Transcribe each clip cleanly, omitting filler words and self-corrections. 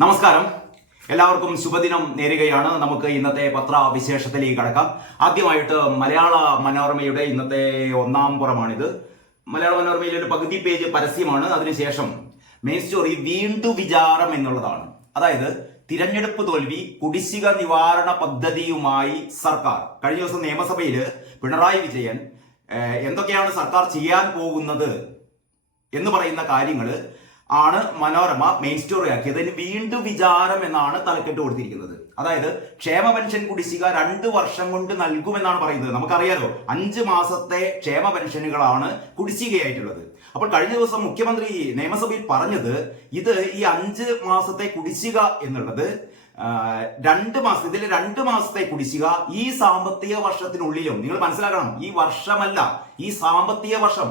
നമസ്കാരം, എല്ലാവർക്കും ശുഭദിനം നേരുകയാണ്. നമുക്ക് ഇന്നത്തെ പത്രവിശേഷത്തിലേക്ക് കടക്കാം. ആദ്യമായിട്ട് മലയാള മനോരമയുടെ ഇന്നത്തെ ഒന്നാം പുറമാണിത്. മലയാള മനോരമയിൽ ഒരു പകുതി പേജ് പരസ്യമാണ്. അതിനുശേഷം മെയിൻ സ്റ്റോറി വീണ്ടും വിചാരം എന്നുള്ളതാണ്. അതായത് തിരഞ്ഞെടുപ്പ് തോൽവി, കുടിശ്ശിക നിവാരണ പദ്ധതിയുമായി സർക്കാർ. കഴിഞ്ഞ ദിവസം നിയമസഭയിൽ പിണറായി വിജയൻ എന്തൊക്കെയാണ് സർക്കാർ ചെയ്യാൻ പോകുന്നത് എന്ന് പറയുന്ന കാര്യങ്ങൾ ആണ് മനോരമ മെയിൻ സ്റ്റോറി ആക്കിയത്. അതിന് വീണ്ടും വിചാരം എന്നാണ് തലക്കെട്ട് കൊടുത്തിരിക്കുന്നത്. അതായത് ക്ഷേമ പെൻഷൻ കുടിശ്ശിക 2 വർഷം കൊണ്ട് നൽകുമെന്നാണ് പറയുന്നത്. നമുക്കറിയാലോ, 5 മാസത്തെ ക്ഷേമ പെൻഷനുകളാണ് കുടിശ്ശികയായിട്ടുള്ളത്. അപ്പോൾ കഴിഞ്ഞ ദിവസം മുഖ്യമന്ത്രി നിയമസഭയിൽ പറഞ്ഞത് ഇത് ഈ 5 മാസത്തെ കുടിശ്ശിക എന്നുള്ളത് 2 മാസം, ഇതിൽ 2 മാസത്തെ കുടിശ്ശിക ഈ സാമ്പത്തിക വർഷത്തിനുള്ളിലും, നിങ്ങൾ മനസ്സിലാക്കണം, ഈ വർഷമല്ല, ഈ സാമ്പത്തിക വർഷം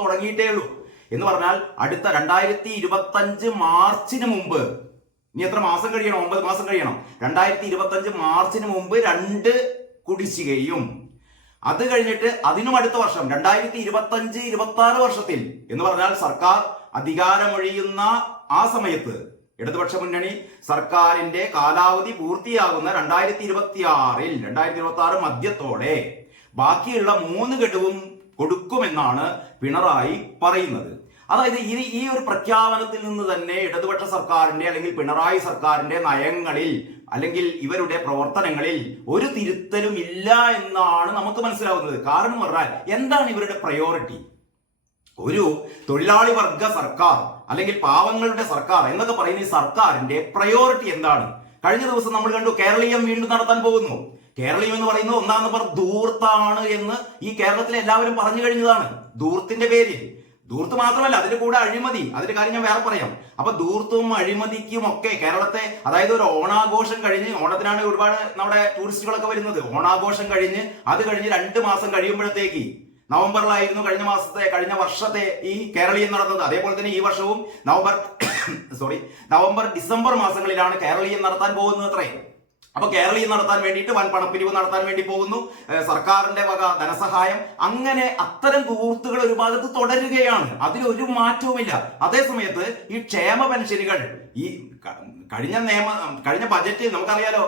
തുടങ്ങിയിട്ടേ ഉള്ളൂ എന്ന് പറഞ്ഞാൽ അടുത്ത 2025 മാർച്ചിന് മുമ്പ്, ഇനി എത്ര മാസം കഴിയണം? 9 മാസം കഴിയണം. 2025 മാർച്ചിന് മുമ്പ് 2 കുടിശ്ശികയും, അത് കഴിഞ്ഞിട്ട് അതിനും അടുത്ത വർഷം 2025-26 വർഷത്തിൽ എന്ന് പറഞ്ഞാൽ സർക്കാർ അധികാരമൊഴിയുന്ന ആ സമയത്ത്, ഇടതുപക്ഷ മുന്നണി സർക്കാരിന്റെ കാലാവധി പൂർത്തിയാകുന്ന 2026 മധ്യത്തോടെ ബാക്കിയുള്ള 3 ഗഡുവും കൊടുക്കുമെന്നാണ് പിണറായി പറയുന്നത്. അതായത് ഈ ഒരു പ്രഖ്യാപനത്തിൽ നിന്ന് തന്നെ ഇടതുപക്ഷ സർക്കാരിന്റെ അല്ലെങ്കിൽ പിണറായി സർക്കാരിന്റെ നയങ്ങളിൽ അല്ലെങ്കിൽ ഇവരുടെ പ്രവർത്തനങ്ങളിൽ ഒരു തിരുത്തലും ഇല്ല എന്നാണ് നമുക്ക് മനസ്സിലാവുന്നത്. കാരണം പറഞ്ഞാൽ എന്താണ് ഇവരുടെ പ്രയോറിറ്റി? ഒരു തൊഴിലാളി വർഗ സർക്കാർ അല്ലെങ്കിൽ പാവങ്ങളുടെ സർക്കാർ എന്നൊക്കെ പറയുന്ന ഈ സർക്കാരിന്റെ പ്രയോറിറ്റി എന്താണ്? കഴിഞ്ഞ ദിവസം നമ്മൾ കണ്ടു, കേരളീയം വീണ്ടും നടത്താൻ പോകുന്നു. കേരളീയം എന്ന് പറയുന്നത് 1-ാം നമ്പർ ധൂർത്താണ് എന്ന് ഈ കേരളത്തിലെ എല്ലാവരും പറഞ്ഞു കഴിഞ്ഞതാണ്. ധൂർത്തിന്റെ പേരിൽ, ധൂർത്ത് മാത്രമല്ല അതിന്റെ കൂടെ അഴിമതി, അതിന്റെ കാര്യം ഞാൻ വേറെ പറയാം. അപ്പൊ ധൂർത്തും അഴിമതിക്കും ഒക്കെ കേരളത്തെ, അതായത് ഒരു ഓണാഘോഷം കഴിഞ്ഞ്, ഓണത്തിനാണ് ഒരുപാട് നമ്മുടെ ടൂറിസ്റ്റുകളൊക്കെ വരുന്നത്, ഓണാഘോഷം കഴിഞ്ഞ് അത് കഴിഞ്ഞ് 2 മാസം കഴിയുമ്പോഴത്തേക്ക്, നവംബറിലായിരുന്നു കഴിഞ്ഞ വർഷത്തെ ഈ കേരളീയം നടന്നത്. അതേപോലെ തന്നെ ഈ വർഷവും നവംബർ ഡിസംബർ മാസങ്ങളിലാണ് കേരളീയം നടത്താൻ പോകുന്നത് അത്രേ. അപ്പൊ കേരളീയം നടത്താൻ വേണ്ടിയിട്ട് വൻ പണപ്പിരിവ് നടത്താൻ വേണ്ടി പോകുന്നു, സർക്കാരിന്റെ വക ധനസഹായം, അങ്ങനെ അത്തരം കൂർത്തുകൾ ഒരു ഭാഗത്ത് തുടരുകയാണ്. അതിലൊരു മാറ്റവുമില്ല. അതേസമയത്ത് ഈ ക്ഷേമ പെൻഷനുകൾ, ഈ കഴിഞ്ഞ ബജറ്റ് നമുക്കറിയാലോ,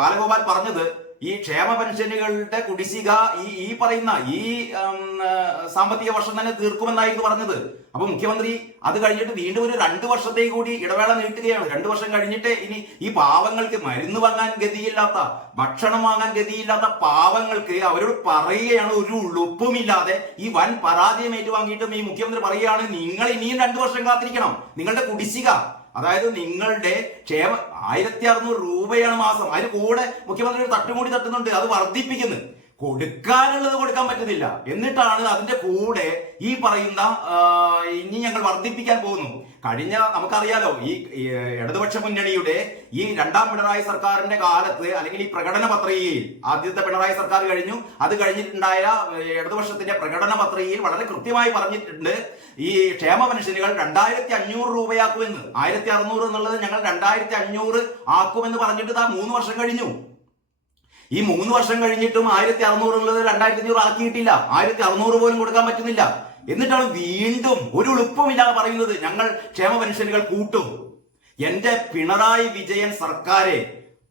ബാലഗോപാൽ പറഞ്ഞത് ഈ ക്ഷേമ പെൻഷനുകളുടെ കുടിശ്ശിക ഈ പറയുന്ന ഈ സാമ്പത്തിക വർഷം തന്നെ തീർക്കുമെന്നായിരുന്നു പറഞ്ഞത്. അപ്പൊ മുഖ്യമന്ത്രി അത് കഴിഞ്ഞിട്ട് വീണ്ടും ഒരു 2 വർഷത്തേക്ക് കൂടി ഇടവേള നീട്ടുകയാണ്. 2 വർഷം കഴിഞ്ഞിട്ട് ഇനി ഈ പാവങ്ങൾക്ക് മരുന്ന് വാങ്ങാൻ ഗതിയില്ലാത്ത, ഭക്ഷണം വാങ്ങാൻ ഗതിയില്ലാത്ത പാവങ്ങൾക്ക് അവരോട് പറയുകയാണ്, ഒരു ഉളുപ്പുമില്ലാതെ ഈ വൻ പരാജയം ഏറ്റുവാങ്ങിയിട്ടും ഈ മുഖ്യമന്ത്രി പറയുകയാണ്, നിങ്ങൾ ഇനിയും 2 വർഷം കാത്തിരിക്കണം. നിങ്ങളുടെ കുടിശ്ശിക, അതായത് നിങ്ങളുടെ ക്ഷേമ 1600 രൂപയാണ് മാസം. അതിന് കൂടെ മുഖ്യമന്ത്രി ഒരു തട്ടുകൂടി തട്ടുന്നുണ്ട്, അത് വർദ്ധിപ്പിക്കുന്നു. കൊടുക്കാനുള്ളത് കൊടുക്കാൻ പറ്റുന്നില്ല, എന്നിട്ടാണ് അതിന്റെ കൂടെ ഈ പറയുന്ന ഇനി ഞങ്ങൾ വർദ്ധിപ്പിക്കാൻ പോകുന്നു. നമുക്കറിയാലോ, ഈ ഇടതുപക്ഷ മുന്നണിയുടെ ഈ 2ാം പിണറായി സർക്കാരിന്റെ കാലത്ത്, അല്ലെങ്കിൽ ഈ പ്രകടന പത്രികയിൽ, ആദ്യത്തെ പിണറായി സർക്കാർ കഴിഞ്ഞു, അത് കഴിഞ്ഞിട്ടുണ്ടായ ഇടതുപക്ഷത്തിന്റെ പ്രകടന പത്രികയിൽ വളരെ കൃത്യമായി പറഞ്ഞിട്ടുണ്ട്, ഈ ക്ഷേമ പെൻഷനുകൾ 2500 രൂപയാക്കുമെന്ന്. 1600 എന്നുള്ളത് ഞങ്ങൾ 2500 ആക്കുമെന്ന് പറഞ്ഞിട്ട് 3 വർഷം കഴിഞ്ഞു. ഈ 3 വർഷം കഴിഞ്ഞിട്ടും 1600 എന്നുള്ളത് 2500 ആക്കിയിട്ടില്ല. 1600 പോലും കൊടുക്കാൻ പറ്റുന്നില്ല. എന്നിട്ടാണ് വീണ്ടും ഒരു എളുപ്പമില്ലാതെ പറയുന്നത്, ഞങ്ങൾ ക്ഷേമ പെൻഷനുകൾ കൂട്ടും. എന്റെ പിണറായി വിജയൻ സർക്കാരെ,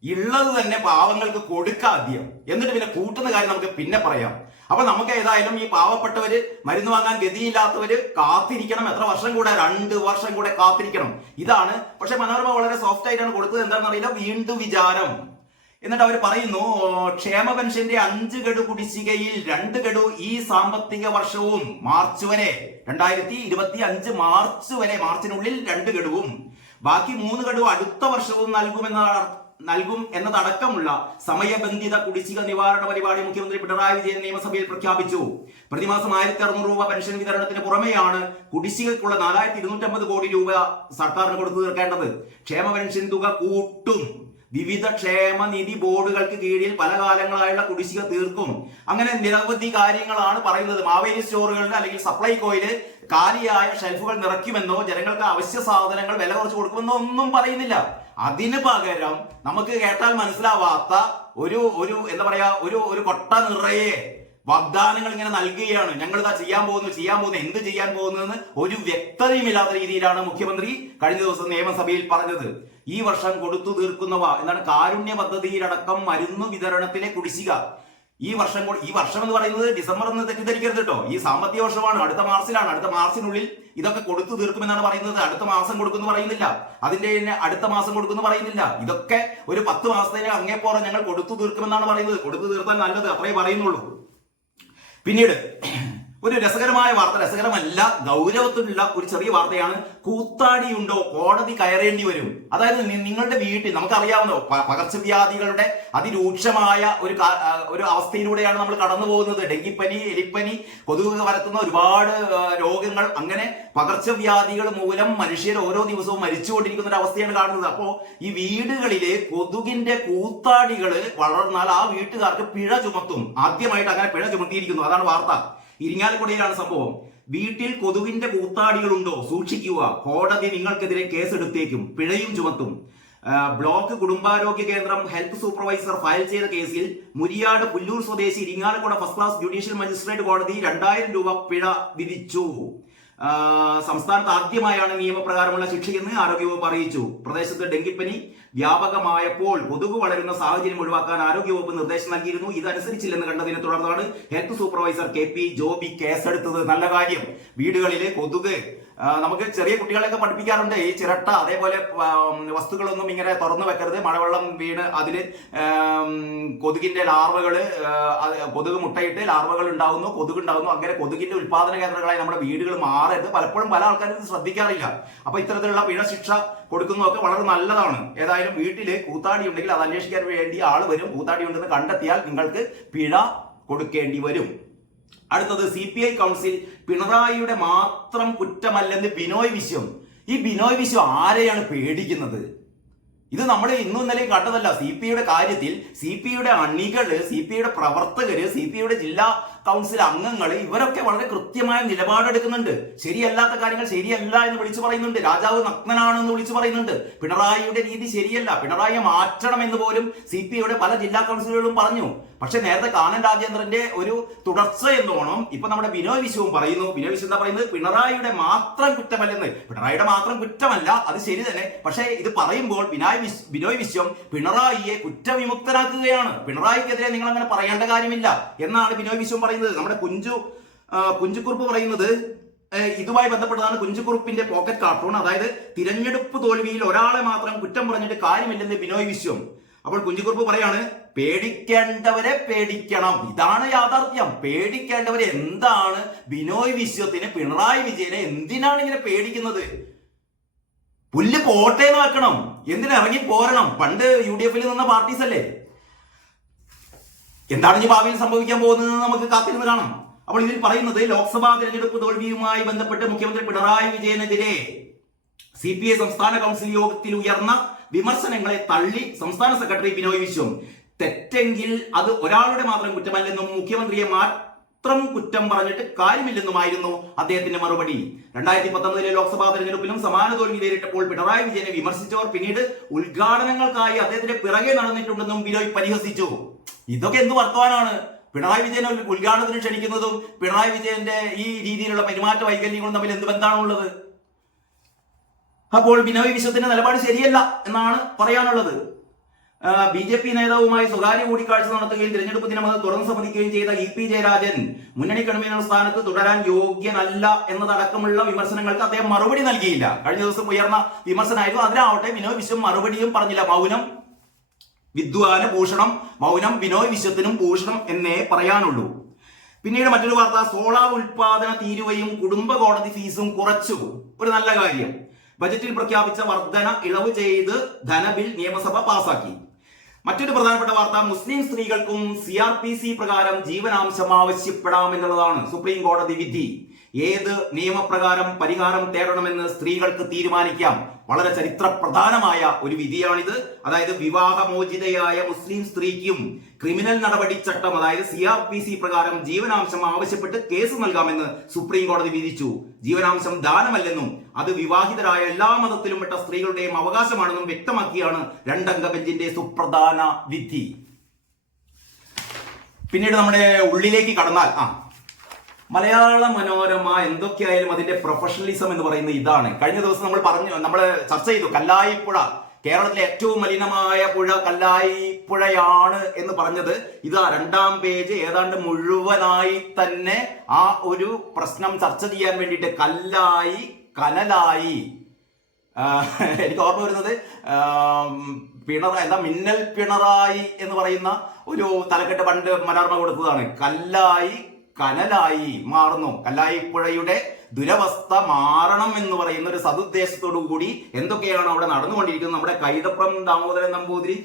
ഉള്ളത് തന്നെ പാവങ്ങൾക്ക് കൊടുക്കാദ്യം, എന്നിട്ട് പിന്നെ കൂട്ടുന്ന കാര്യം നമുക്ക് പിന്നെ പറയാം. അപ്പൊ നമുക്ക് ഏതായാലും ഈ പാവപ്പെട്ടവര്, മരുന്ന് വാങ്ങാൻ ഗതിയില്ലാത്തവര് കാത്തിരിക്കണം. എത്ര വർഷം കൂടെ? 2 വർഷം കൂടെ കാത്തിരിക്കണം. ഇതാണ്. പക്ഷെ മനോരമ വളരെ സോഫ്റ്റ് ആയിട്ടാണ് കൊടുത്തത്. എന്താണെന്ന് അറിയില്ല, വീണ്ടും വിചാരം. എന്നിട്ട് അവർ പറയുന്നു, ക്ഷേമ പെൻഷന്റെ 5 ഗഡു കുടിശ്ശികയിൽ 2 ഗഡു ഈ സാമ്പത്തിക വർഷവും മാർച്ച് വരെ, 2025 മാർച്ച് വരെ, മാർച്ചിനുള്ളിൽ 2 ഗഡുവും, ബാക്കി 3 ഗഡു അടുത്ത വർഷവും നൽകും എന്നതടക്കമുള്ള സമയബന്ധിത കുടിശ്ശിക നിവാരണ പരിപാടി മുഖ്യമന്ത്രി പിണറായി വിജയൻ നിയമസഭയിൽ പ്രഖ്യാപിച്ചു. പ്രതിമാസം 1600 രൂപ പെൻഷൻ വിതരണത്തിന് പുറമെയാണ് കുടിശ്ശികയ്ക്കുള്ള 4250 കോടി രൂപ സർക്കാരിന് കൊടുത്തു തീർക്കേണ്ടത്. ക്ഷേമ പെൻഷൻ തുക കൂട്ടും. വിവിധ ക്ഷേമനിധി ബോർഡുകൾക്ക് കീഴിൽ പല കാലങ്ങളായുള്ള കുടിശ്ശിക തീർക്കും. അങ്ങനെ നിരവധി കാര്യങ്ങളാണ് പറയുന്നത്. മാവേലി സ്റ്റോറുകളിൽ അല്ലെങ്കിൽ സപ്ലൈകോയില് കാലിയായ ഷെൽഫുകൾ നിറയ്ക്കുമെന്നോ ജനങ്ങൾക്ക് അവശ്യ സാധനങ്ങൾ വില കുറച്ച് കൊടുക്കുമെന്നോ ഒന്നും പറയുന്നില്ല. അതിന് പകരം നമുക്ക് കേട്ടാൽ മനസ്സിലാവാത്ത ഒരു എന്താ പറയാ, ഒരു കൊട്ട നിറയെ വാഗ്ദാനങ്ങൾ ഇങ്ങനെ നൽകുകയാണ്. ഞങ്ങൾ ഇതാ ചെയ്യാൻ പോകുന്നു, എന്ത് ചെയ്യാൻ പോകുന്നതെന്ന് ഒരു വ്യക്തതയുമില്ലാത്ത രീതിയിലാണ് മുഖ്യമന്ത്രി കഴിഞ്ഞ ദിവസം നിയമസഭയിൽ പറഞ്ഞത്. ഈ വർഷം കൊടുത്തു തീർക്കുന്നവ എന്താണ്? കാരുണ്യ പദ്ധതിയിലടക്കം മരുന്ന് വിതരണത്തിലെ കുടിശ്ശിക. ഈ വർഷം എന്ന് പറയുന്നത് ഡിസംബർ എന്ന് തെറ്റിദ്ധരിക്കരുത് കേട്ടോ. ഈ സാമ്പത്തിക വർഷമാണ്, അടുത്ത മാർച്ചിലാണ്. അടുത്ത മാർച്ചിനുള്ളിൽ ഇതൊക്കെ കൊടുത്തു തീർക്കുമെന്നാണ് പറയുന്നത്. അടുത്ത മാസം കൊടുക്കുന്നു പറയുന്നില്ല, അതിന്റെ അടുത്ത മാസം കൊടുക്കുന്നു പറയുന്നില്ല. ഇതൊക്കെ ഒരു 10 മാസത്തിന് അങ്ങേപ്പോറെ ഞങ്ങൾ കൊടുത്തു തീർക്കുമെന്നാണ് പറയുന്നത്. കൊടുത്തു തീർത്താൽ നല്ലത്, അത്രേ പറയുന്നുള്ളൂ. പിന്നീട് ഒരു രസകരമായ വാർത്ത, രസകരമല്ല, ഗൗരവത്തിലുള്ള ഒരു ചെറിയ വാർത്തയാണ്. കൂത്താടിയുണ്ടോ കോടതി കയറേണ്ടി വരും. അതായത് നിങ്ങളുടെ വീട്ടിൽ, നമുക്കറിയാവുന്ന പകർച്ചവ്യാധികളുടെ അതിരൂക്ഷമായ ഒരു അവസ്ഥയിലൂടെയാണ് നമ്മൾ കടന്നു പോകുന്നത്. ഡെങ്കിപ്പനി, എലിപ്പനി, കൊതുക് പരത്തുന്ന ഒരുപാട് രോഗങ്ങൾ, അങ്ങനെ പകർച്ചവ്യാധികൾ മൂലം മനുഷ്യർ ഓരോ ദിവസവും മരിച്ചുകൊണ്ടിരിക്കുന്ന ഒരു അവസ്ഥയാണ് കാണുന്നത്. അപ്പോ ഈ വീടുകളിലെ കൊതുകിന്റെ കൂത്താടികൾ വളർന്നാൽ ആ വീട്ടുകാർക്ക് പിഴ ചുമത്തും. ആദ്യമായിട്ട് അങ്ങനെ പിഴ ചുമത്തിയിരിക്കുന്നു. അതാണ് വാർത്ത. ഇരിങ്ങാലക്കുടയിലാണ് സംഭവം. വീട്ടിൽ കൊതുകിന്റെ കൂത്താടികളുണ്ടോ സൂക്ഷിക്കുക, കോടതി നിങ്ങൾക്കെതിരെ കേസെടുത്തേക്കും, പിഴയും ചുമത്തും. ബ്ലോക്ക് കുടുംബാരോഗ്യ കേന്ദ്രം ഹെൽത്ത് സൂപ്പർവൈസർ ഫയൽ ചെയ്ത കേസിൽ മുരിയാട് പുല്ലൂർ സ്വദേശി Irinjalakuda first class judicial magistrate കോടതി 2000 രൂപ പിഴ വിധിച്ചു. സംസ്ഥാനത്ത് ആദ്യമായാണ് നിയമപ്രകാരമുള്ള ശിക്ഷയെന്ന് ആരോഗ്യവകുപ്പ് അറിയിച്ചു. പ്രദേശത്ത് ഡെങ്കിപ്പനി വ്യാപകമായപ്പോൾ കൊതുക് വളരുന്ന സാഹചര്യം ഒഴിവാക്കാൻ ആരോഗ്യവകുപ്പ് നിർദ്ദേശം നൽകിയിരുന്നു. ഇതനുസരിച്ചില്ലെന്ന് കണ്ടതിനെ തുടർന്നാണ് ഹെൽത്ത് സൂപ്പർവൈസർ KP ജോബി കേസെടുത്തത്. നല്ല കാര്യം. വീടുകളിലെ കൊതുക്, നമുക്ക് ചെറിയ കുട്ടികളെയൊക്കെ പഠിപ്പിക്കാറുണ്ട്, ഈ ചിരട്ട അതേപോലെ വസ്തുക്കളൊന്നും ഇങ്ങനെ തുറന്നു വെക്കരുത്, മഴവെള്ളം വീണ് അതിൽ കൊതുകിന്റെ ലാർവകള്, കൊതുക് മുട്ടയിട്ട് ലാർവകൾ ഉണ്ടാവുന്നു, കൊതുക് ഉണ്ടാവുന്നു. അങ്ങനെ കൊതുകിന്റെ ഉൽപാദന കേന്ദ്രങ്ങളായി നമ്മുടെ വീടുകൾ മാറരുത്. പലപ്പോഴും പല ആൾക്കാരും ഇത് ശ്രദ്ധിക്കാറില്ല. അപ്പൊ ഇത്തരത്തിലുള്ള പിഴ ശിക്ഷ കൊടുക്കുന്നതൊക്കെ വളരെ നല്ലതാണ്. ഏതായാലും വീട്ടില് കൂത്താടി ഉണ്ടെങ്കിൽ അത് അന്വേഷിക്കാൻ വേണ്ടി ആള് വരും. കൂത്താടി ഉണ്ടെന്ന് കണ്ടെത്തിയാൽ നിങ്ങൾക്ക് പിഴ കൊടുക്കേണ്ടി വരും. അടുത്തത് CPI കൗൺസിൽ പിണറായിയുടെ മാത്രം കുറ്റമല്ലെന്ന് ബിനോയ് വിശ്വം. ഈ ബിനോയ് വിശ്വം ആരെയാണ് പേടിക്കുന്നത്? ഇത് നമ്മൾ ഇന്നും ഇന്നലെയും കണ്ടതല്ല. CPIയുടെ കാര്യത്തിൽ CPIയുടെ അണികള്, CPIയുടെ പ്രവർത്തകര്, CPIയുടെ ജില്ലാ കൗൺസിൽ അംഗങ്ങൾ ഇവരൊക്കെ വളരെ കൃത്യമായ നിലപാടെടുക്കുന്നുണ്ട്. ശരിയല്ലാത്ത കാര്യങ്ങൾ ശരിയല്ല എന്ന് വിളിച്ചു പറയുന്നുണ്ട്. രാജാവ് നഗ്നനാണെന്ന് വിളിച്ചു പറയുന്നുണ്ട്. പിണറായിയുടെ രീതി ശരിയല്ല, പിണറായിയെ മാറ്റണം എന്ന് പോലും CPIയുടെ പല ജില്ലാ കൗൺസിലുകളും പറഞ്ഞു. പക്ഷെ നേരത്തെ കാനൻ രാജേന്ദ്രന്റെ ഒരു തുടർച്ച എന്നോണം ഇപ്പൊ നമ്മുടെ ബിനോയ് വിശ്വവും പറയുന്നു. ബിനോയ് വിശ്വം എന്താ പറയുന്നത്? പിണറായിയുടെ മാത്രം കുറ്റമല്ലെന്ന്. പിണറായിയുടെ മാത്രം കുറ്റമല്ല, അത് ശരി തന്നെ. പക്ഷേ ഇത് പറയുമ്പോൾ ബിനോയ് വിശ്വം പിണറായിയെ കുറ്റവിമുക്തനാക്കുകയാണ്. പിണറായിക്കെതിരെ നിങ്ങൾ അങ്ങനെ പറയേണ്ട കാര്യമില്ല എന്നാണ് ബിനോയ് വിശ്വം പറയുന്നത്. നമ്മുടെ കുഞ്ചുകുറുപ്പ് പറയുന്നത് ഇതുമായി ബന്ധപ്പെട്ടതാണ്. കുഞ്ചുകുറുപ്പിന്റെ പോക്കറ്റ് കാർട്ടൂൺ, അതായത് തിരഞ്ഞെടുപ്പ് തോൽവിയിൽ ഒരാളെ മാത്രം കുറ്റം പറഞ്ഞിട്ട് കാര്യമില്ലെന്ന് ബിനോയ് വിശ്വം. അപ്പോൾ കുഞ്ചുകുറുപ്പ് പറയാണ്, പേടിക്കേണ്ടവരെ പേടിക്കണം. ഇതാണ് യാഥാർത്ഥ്യം. പേടിക്കേണ്ടവരെ എന്താണ്? ബിനോയ് വിശ്വത്തിന് പിണറായി വിജയനെ എന്തിനാണ് ഇങ്ങനെ പേടിക്കുന്നത്? പുല്ല് കോട്ടയെന്ന് വെക്കണം, എന്തിനാ ഇറങ്ങി പോരണം? പണ്ട് UDF നിന്ന പാർട്ടീസ് അല്ലേ. എന്താണ് ഇനി ഭാവിയിൽ സംഭവിക്കാൻ പോകുന്നത് നമുക്ക് കാത്തിരുന്ന് കാണാം. അപ്പോൾ ഇതിൽ പറയുന്നത്, ലോക്സഭാ തിരഞ്ഞെടുപ്പ് തോൽവിയുമായി ബന്ധപ്പെട്ട് മുഖ്യമന്ത്രി പിണറായി വിജയനെതിരെ CPI സംസ്ഥാന കൗൺസിൽ യോഗത്തിൽ ഉയർന്ന വിമർശനങ്ങളെ തള്ളി സംസ്ഥാന സെക്രട്ടറി ബിനോയ് വിശ്വം. തെറ്റെങ്കിൽ അത് ഒരാളുടെ മാത്രം കുറ്റമല്ലെന്നും മുഖ്യമന്ത്രിയെ മാത്രം കുറ്റം പറഞ്ഞിട്ട് കാര്യമില്ലെന്നുമായിരുന്നു അദ്ദേഹത്തിന്റെ മറുപടി. 2019 ലോക്സഭാ തെരഞ്ഞെടുപ്പിലും സമാന തോൽവി നേരിട്ടപ്പോൾ പിണറായി വിജയനെ വിമർശിച്ചവർ പിന്നീട് ഉദ്ഘാടനങ്ങൾക്കായി അദ്ദേഹത്തിന്റെ പിറകെ നടന്നിട്ടുണ്ടെന്നും ബിനോയ് പരിഹസിച്ചു. ഇതൊക്കെ എന്ത് വർത്തമാനാണ്? പിണറായി വിജയനെ ഉദ്ഘാടനത്തിന് ക്ഷണിക്കുന്നതും പിണറായി വിജയന്റെ ഈ രീതിയിലുള്ള പെരുമാറ്റ വൈകല്യങ്ങളും തമ്മിൽ എന്ത് ബന്ധമാണുള്ളത്? അപ്പോൾ ബിനോയ് വിശ്വത്തിന്റെ നിലപാട് ശരിയല്ല എന്നാണ് പറയാനുള്ളത്. BJP നേതാവുമായി സ്വകാര്യ കൂടിക്കാഴ്ച നടത്തുകയും തിരഞ്ഞെടുപ്പ് ദിനമെന്ന് തുറന്നു സമ്മതിക്കുകയും ചെയ്ത EP ജയരാജൻ മുന്നണി കൺവീനർ സ്ഥാനത്ത് തുടരാൻ യോഗ്യനല്ല എന്നതടക്കമുള്ള വിമർശനങ്ങൾക്ക് അദ്ദേഹം മറുപടി നൽകിയില്ല. കഴിഞ്ഞ ദിവസം ഉയർന്ന വിമർശനമായിരുന്നു. അതിനാവട്ടെ ബിനോയ് വിശ്വം മറുപടിയും പറഞ്ഞില്ല. മൗനം വിദ്വാന് ഭൂഷണം, മൗനം ബിനോയ് വിശ്വത്തിനും ഭൂഷണം എന്നേ പറയാനുള്ളൂ. പിന്നീട് മറ്റൊരു വാർത്ത, സോളാർ ഉൽപാദന തീരുവയും കുടുംബ കോടതി ഫീസും കുറച്ചു. ഒരു നല്ല കാര്യം. ബജറ്റിൽ പ്രഖ്യാപിച്ച വർധന ഇളവ് ചെയ്ത് ധനബിൽ നിയമസഭ പാസാക്കി. മറ്റൊരു പ്രധാനപ്പെട്ട വാർത്ത, മുസ്ലിം സ്ത്രീകൾക്കും CRPC പ്രകാരം ജീവനാംശം ആവശ്യപ്പെടാമെന്നുള്ളതാണ്. സുപ്രീം കോടതി വിധി. ഏത് നിയമപ്രകാരം പരിഹാരം തേടണമെന്ന് സ്ത്രീകൾക്ക് തീരുമാനിക്കാം. വളരെ ചരിത്രപ്രധാനമായ ഒരു വിധിയാണിത്. അതായത് വിവാഹമോചിതയായ മുസ്ലിം സ്ത്രീക്കും ക്രിമിനൽ നടപടിച്ചട്ടം, അതായത് CRPC പ്രകാരം ജീവനാംശം ആവശ്യപ്പെട്ട് കേസ് നൽകാമെന്ന് സുപ്രീം കോടതി വിധിച്ചു. ജീവനാംശം ദാനമല്ലെന്നും അത് വിവാഹിതരായ എല്ലാ മതത്തിലും പെട്ട സ്ത്രീകളുടെയും അവകാശമാണെന്നും വ്യക്തമാക്കിയാണ് 2 അംഗ ബെഞ്ചിന്റെ സുപ്രധാന വിധി. പിന്നീട് നമ്മുടെ ഉള്ളിലേക്ക് കടന്നാൽ മലയാള മനോരമ എന്തൊക്കെയായാലും അതിന്റെ പ്രൊഫഷണലിസം എന്ന് പറയുന്നത് ഇതാണ്. കഴിഞ്ഞ ദിവസം നമ്മൾ ചർച്ച ചെയ്തു കല്ലായിപ്പുഴ, കേരളത്തിലെ ഏറ്റവും മലിനമായ പുഴ കല്ലായിപ്പുഴയാണ് എന്ന് പറഞ്ഞത്. ഇതാ 2ാം പേജ് ഏതാണ്ട് മുഴുവനായി തന്നെ ആ ഒരു പ്രശ്നം ചർച്ച ചെയ്യാൻ വേണ്ടിയിട്ട് കല്ലായി കനലായി. എനിക്ക് ഓർമ്മ വരുന്നത് മിന്നൽ പിണറായി എന്ന് പറയുന്ന ഒരു തലക്കെട്ട് പണ്ട് മനോരമ കൊടുത്തതാണ്. കല്ലായി കനലായി മാറുന്നു, കല്ലായിപ്പുഴയുടെ ദുരവസ്ഥ മാറണം എന്ന് പറയുന്ന ഒരു സതുദ്ദേശത്തോടു കൂടി എന്തൊക്കെയാണ് അവിടെ നടന്നുകൊണ്ടിരിക്കുന്നത്. നമ്മുടെ കൈതപ്രം ദാമോദരൻ നമ്പൂതിരി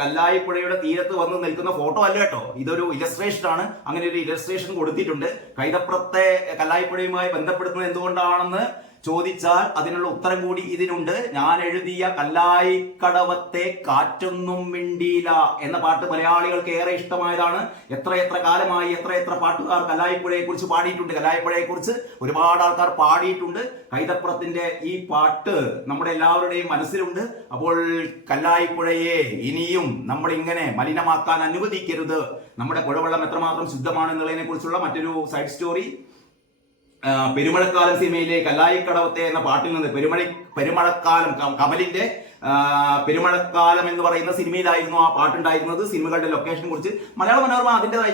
കല്ലായിപ്പുഴയുടെ തീരത്ത് വന്ന് നിൽക്കുന്ന ഫോട്ടോ അല്ല കേട്ടോ, ഇതൊരു ഇലസ്ട്രേഷൻ ആണ്. അങ്ങനെ ഒരു ഇലസ്ട്രേഷൻ കൊടുത്തിട്ടുണ്ട്. കൈതപ്രത്തെ കല്ലായിപ്പുഴയുമായി ബന്ധപ്പെടുത്തുന്നത് എന്തുകൊണ്ടാണെന്ന് ചോദിച്ചാൽ അതിനുള്ള ഉത്തരം കൂടി ഇതിനുണ്ട്. ഞാൻ എഴുതിയ കല്ലായിക്കടവത്തെ കാറ്റൊന്നും മിണ്ടിയില്ല എന്ന പാട്ട് മലയാളികൾക്ക് ഏറെ ഇഷ്ടമായതാണ്. എത്ര കാലമായി എത്ര പാട്ടുകാർ കല്ലായിപ്പുഴയെ കുറിച്ച് പാടിയിട്ടുണ്ട്. കല്ലായിപ്പുഴയെ കുറിച്ച് ഒരുപാട് ആൾക്കാർ പാടിയിട്ടുണ്ട്. കൈതപ്രത്തിന്റെ ഈ പാട്ട് നമ്മുടെ എല്ലാവരുടെയും മനസ്സിലുണ്ട്. അപ്പോൾ കല്ലായിപ്പുഴയെ ഇനിയും നമ്മൾ ഇങ്ങനെ മലിനമാക്കാൻ അനുവദിക്കരുത്. നമ്മുടെ പുഴവെള്ളം എത്രമാത്രം ശുദ്ധമാണെന്നുള്ളതിനെ കുറിച്ചുള്ള മറ്റൊരു സൈഡ് സ്റ്റോറി പെരുമഴക്കാലം സിനിമയിലെ കല്ലായിക്കടവത്തെ എന്ന പാട്ടിൽ നിന്ന് പെരുമഴക്കാലം കമലിന്റെ പെരുമഴക്കാലം എന്ന് പറയുന്ന സിനിമയിലായിരുന്നു ആ പാട്ടുണ്ടായിരുന്നത്. സിനിമകളുടെ ലൊക്കേഷനെ കുറിച്ച് മലയാള മനോരമ അതിൻ്റെതായ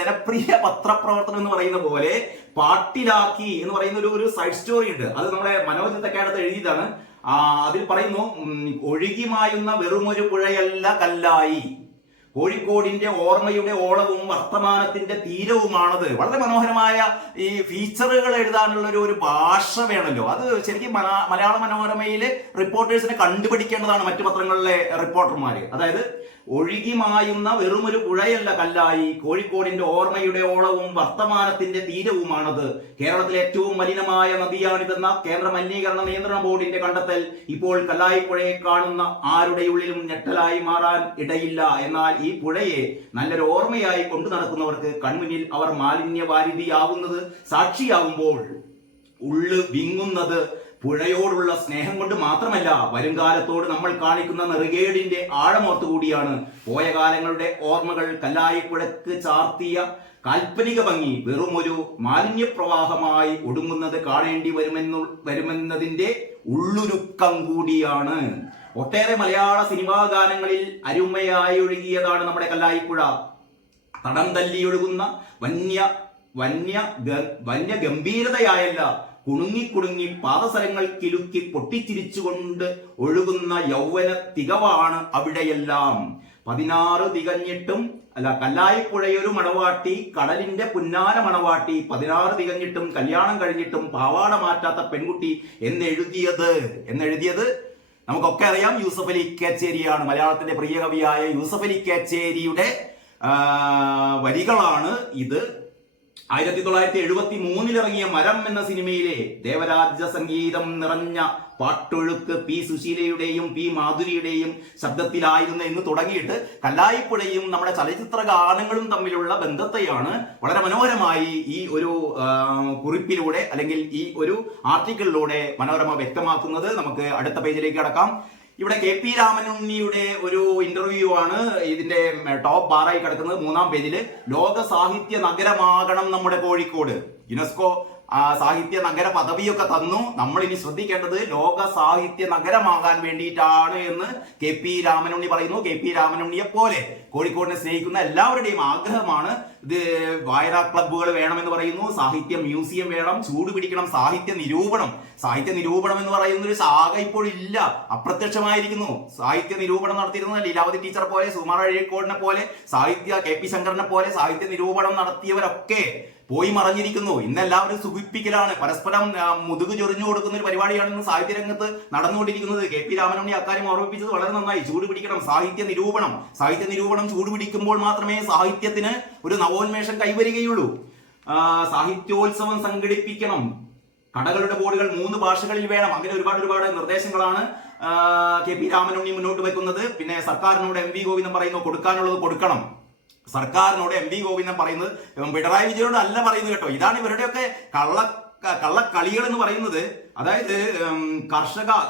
ജനപ്രിയ പത്രപ്രവർത്തനം എന്ന് പറയുന്ന പോലെ പാട്ടിലാക്കി എന്ന് പറയുന്ന ഒരു സൈഡ് സ്റ്റോറി ഉണ്ട്. അത് നമ്മുടെ മനോജ് തെക്കേടത്ത് എഴുതിയതാണ്. അതിൽ പറയുന്നു, ഒഴുകിമായുന്ന വെറുമൊരു പുഴയല്ല കല്ലായി, കോഴിക്കോടിന്റെ ഓർമ്മയുടെ ഓളവും വർത്തമാനത്തിന്റെ തീരവുമാണത്. വളരെ മനോഹരമായ ഈ ഫീച്ചറുകൾ എഴുതാനുള്ള ഒരു ഭാഷ വേണമല്ലോ. അത് ശരിക്കും മലയാള മനോരമയിലെ റിപ്പോർട്ടേഴ്സിനെ കണ്ടുപിടിക്കേണ്ടതാണ് മറ്റു പത്രങ്ങളിലെ റിപ്പോർട്ടർമാര്. അതായത് ഒഴുകിമായുന്ന വെറുമൊരു പുഴയല്ല കല്ലായി, കോഴിക്കോടിന്റെ ഓർമ്മയുടെ ഓളവും വർത്തമാനത്തിന്റെ തീരവുമാണത്. കേരളത്തിലെ ഏറ്റവും മലിനമായ നദിയാണിതെന്ന കേന്ദ്ര മലിനീകരണ നിയന്ത്രണ ബോർഡിന്റെ കണ്ടെത്തൽ ഇപ്പോൾ കല്ലായിപ്പുഴയെ കാണുന്ന ആരുടെ ഉള്ളിലും ഞെട്ടലായി മാറാൻ ഇടയില്ല. എന്നാൽ ഈ പുഴയെ നല്ലൊരു ഓർമ്മയായി കൊണ്ടു നടക്കുന്നവർക്ക് കൺമുന്നിൽ അവർ മാലിന്യവാരിധിയാവുന്നത് സാക്ഷിയാവുമ്പോൾ ഉള്ളു വിങ്ങുന്നത് പുഴയോടുള്ള സ്നേഹം കൊണ്ട് മാത്രമല്ല, വരുംകാലത്തോട് നമ്മൾ കാണിക്കുന്ന നെറുകേടിന്റെ ആഴമോർത്തു കൂടിയാണ്. പോയ കാലങ്ങളുടെ ഓർമ്മകൾ കല്ലായിപ്പുഴക്ക് ചാർത്തിയ കാൽപ്പനിക ഭംഗി വെറുമൊരു മാലിന്യപ്രവാഹമായി ഒടുങ്ങുന്നത് കാണേണ്ടി വരുമെന്നതിന്റെ ഉള്ളുരുക്കം കൂടിയാണ്. ഒട്ടേറെ മലയാള സിനിമാ ഗാനങ്ങളിൽ അരുമയായി ഒഴുകിയതാണ് നമ്മുടെ കല്ലായിപ്പുഴ. തടം തല്ലി ഒഴുകുന്ന വന്യ ഗംഭീരതയായല്ല, കുണുങ്ങി പാദസരങ്ങൾ കിലുക്കി പൊട്ടിച്ചിരിച്ചുകൊണ്ട് ഒഴുകുന്ന യൗവന തികവാണ് അവിടെയെല്ലാം. 16 തികഞ്ഞിട്ടും കല്ലായിപ്പുഴയൊരു മണവാട്ടി, കടലിന്റെ പുന്നാര മണവാട്ടി, 16 തികഞ്ഞിട്ടും കല്യാണം കഴിഞ്ഞിട്ടും പാവാട മാറ്റാത്ത പെൺകുട്ടി എന്നെഴുതിയത് നമുക്കൊക്കെ അറിയാം യൂസഫ് അലി കേച്ചേരിയാണ്. മലയാളത്തിന്റെ പ്രിയ കവിയായ യൂസഫ് അലി കേച്ചേരിയുടെ വരികളാണ് ഇത്. 1973 ഇറങ്ങിയ മരം എന്ന സിനിമയിലെ ദേവരാജ സംഗീതം നിറഞ്ഞ പാട്ടൊഴുക്ക് പി സുശീലയുടെയും പി മാധുരിയുടെയും ശബ്ദത്തിലായിരുന്നു എന്ന് തുടങ്ങിയിട്ട് കല്ലായിപ്പുഴയും നമ്മുടെ ചലച്ചിത്ര ഗാനങ്ങളും തമ്മിലുള്ള ബന്ധത്തെയാണ് വളരെ മനോഹരമായി ഈ ഒരു കുറിപ്പിലൂടെ അല്ലെങ്കിൽ ഈ ഒരു ആർട്ടിക്കിളിലൂടെ മനോരമ വ്യക്തമാക്കുന്നത്. നമുക്ക് അടുത്ത പേജിലേക്ക് കടക്കാം. ഇവിടെ കെ.പി. രാമനുണ്ണിയുടെ ഒരു ഇന്റർവ്യൂ ആണ് ഇതിന്റെ ടോപ്പ് ബാറായി കിടക്കുന്നത്. 3-ാം പേജിൽ ലോക സാഹിത്യ നഗരമാകണം നമ്മുടെ കോഴിക്കോട്. യുനെസ്കോ സാഹിത്യ നഗര പദവിയൊക്കെ തന്നു. നമ്മൾ ഇനി ശ്രദ്ധിക്കേണ്ടത് ലോക സാഹിത്യ നഗരമാകാൻ വേണ്ടിയിട്ടാണ് എന്ന് കെ.പി. രാമനുണ്ണി പറയുന്നു. കെ.പി. രാമനുണ്ണിയെ പോലെ കോഴിക്കോടിനെ സ്നേഹിക്കുന്ന എല്ലാവരുടെയും ആഗ്രഹമാണ് ഇത്. വായനാ ക്ലബ്ബുകൾ വേണമെന്ന് പറയുന്നു, സാഹിത്യ മ്യൂസിയം വേണം, ചൂട് പിടിക്കണം സാഹിത്യ നിരൂപണം. സാഹിത്യ നിരൂപണം എന്ന് പറയുന്ന ഒരു ശാഖ ഇപ്പോഴില്ല, അപ്രത്യക്ഷമായിരിക്കുന്നു. സാഹിത്യ നിരൂപണം നടത്തിയിരുന്ന ലീലാവതി ടീച്ചർ പോലെ, സുമാർ അഴീക്കോടിനെ പോലെ, സാഹിത്യ കെ.പി. ശങ്കറിനെ പോലെ സാഹിത്യ നിരൂപണം നടത്തിയവരൊക്കെ പോയി മറഞ്ഞിരിക്കുന്നു. ഇന്ന് എല്ലാവരും സുഖിപ്പിക്കലാണ്, പരസ്പരം മുതുക് ചൊറിഞ്ഞു കൊടുക്കുന്ന ഒരു പരിപാടിയാണ് ഇന്ന് സാഹിത്യരംഗത്ത് നടന്നുകൊണ്ടിരിക്കുന്നത്. കെ.പി. രാമനുണ്ണി അക്കാര്യം ഓർമ്മിപ്പിച്ചത് വളരെ നന്നായി. ചൂട് പിടിക്കണം സാഹിത്യ നിരൂപണം ചൂട് പിടിക്കുമ്പോൾ മാത്രമേ സാഹിത്യത്തിന് ഒരു നവോന്മേഷം കൈവരികയുള്ളൂ. സാഹിത്യോത്സവം സംഘടിപ്പിക്കണം, കടകളുടെ ബോർഡുകൾ 3 ഭാഷകളിൽ വേണം. അങ്ങനെ ഒരുപാട് നിർദ്ദേശങ്ങളാണ് കെ.പി. രാമനുണ്ണി മുന്നോട്ട് വെക്കുന്നത്. പിന്നെ സർക്കാരിനോട് എം.വി. ഗോവിന്ദൻ പറയുന്നു കൊടുക്കാനുള്ളത് കൊടുക്കണം. സർക്കാരിനോട് എം.വി. ഗോവിന്ദൻ പറയുന്നത് പിണറായി വിജയനോട് അല്ല പറയുന്നത് കേട്ടോ. ഇതാണ് ഇവരുടെയൊക്കെ കള്ളക്കളികൾ എന്ന് പറയുന്നത്. അതായത്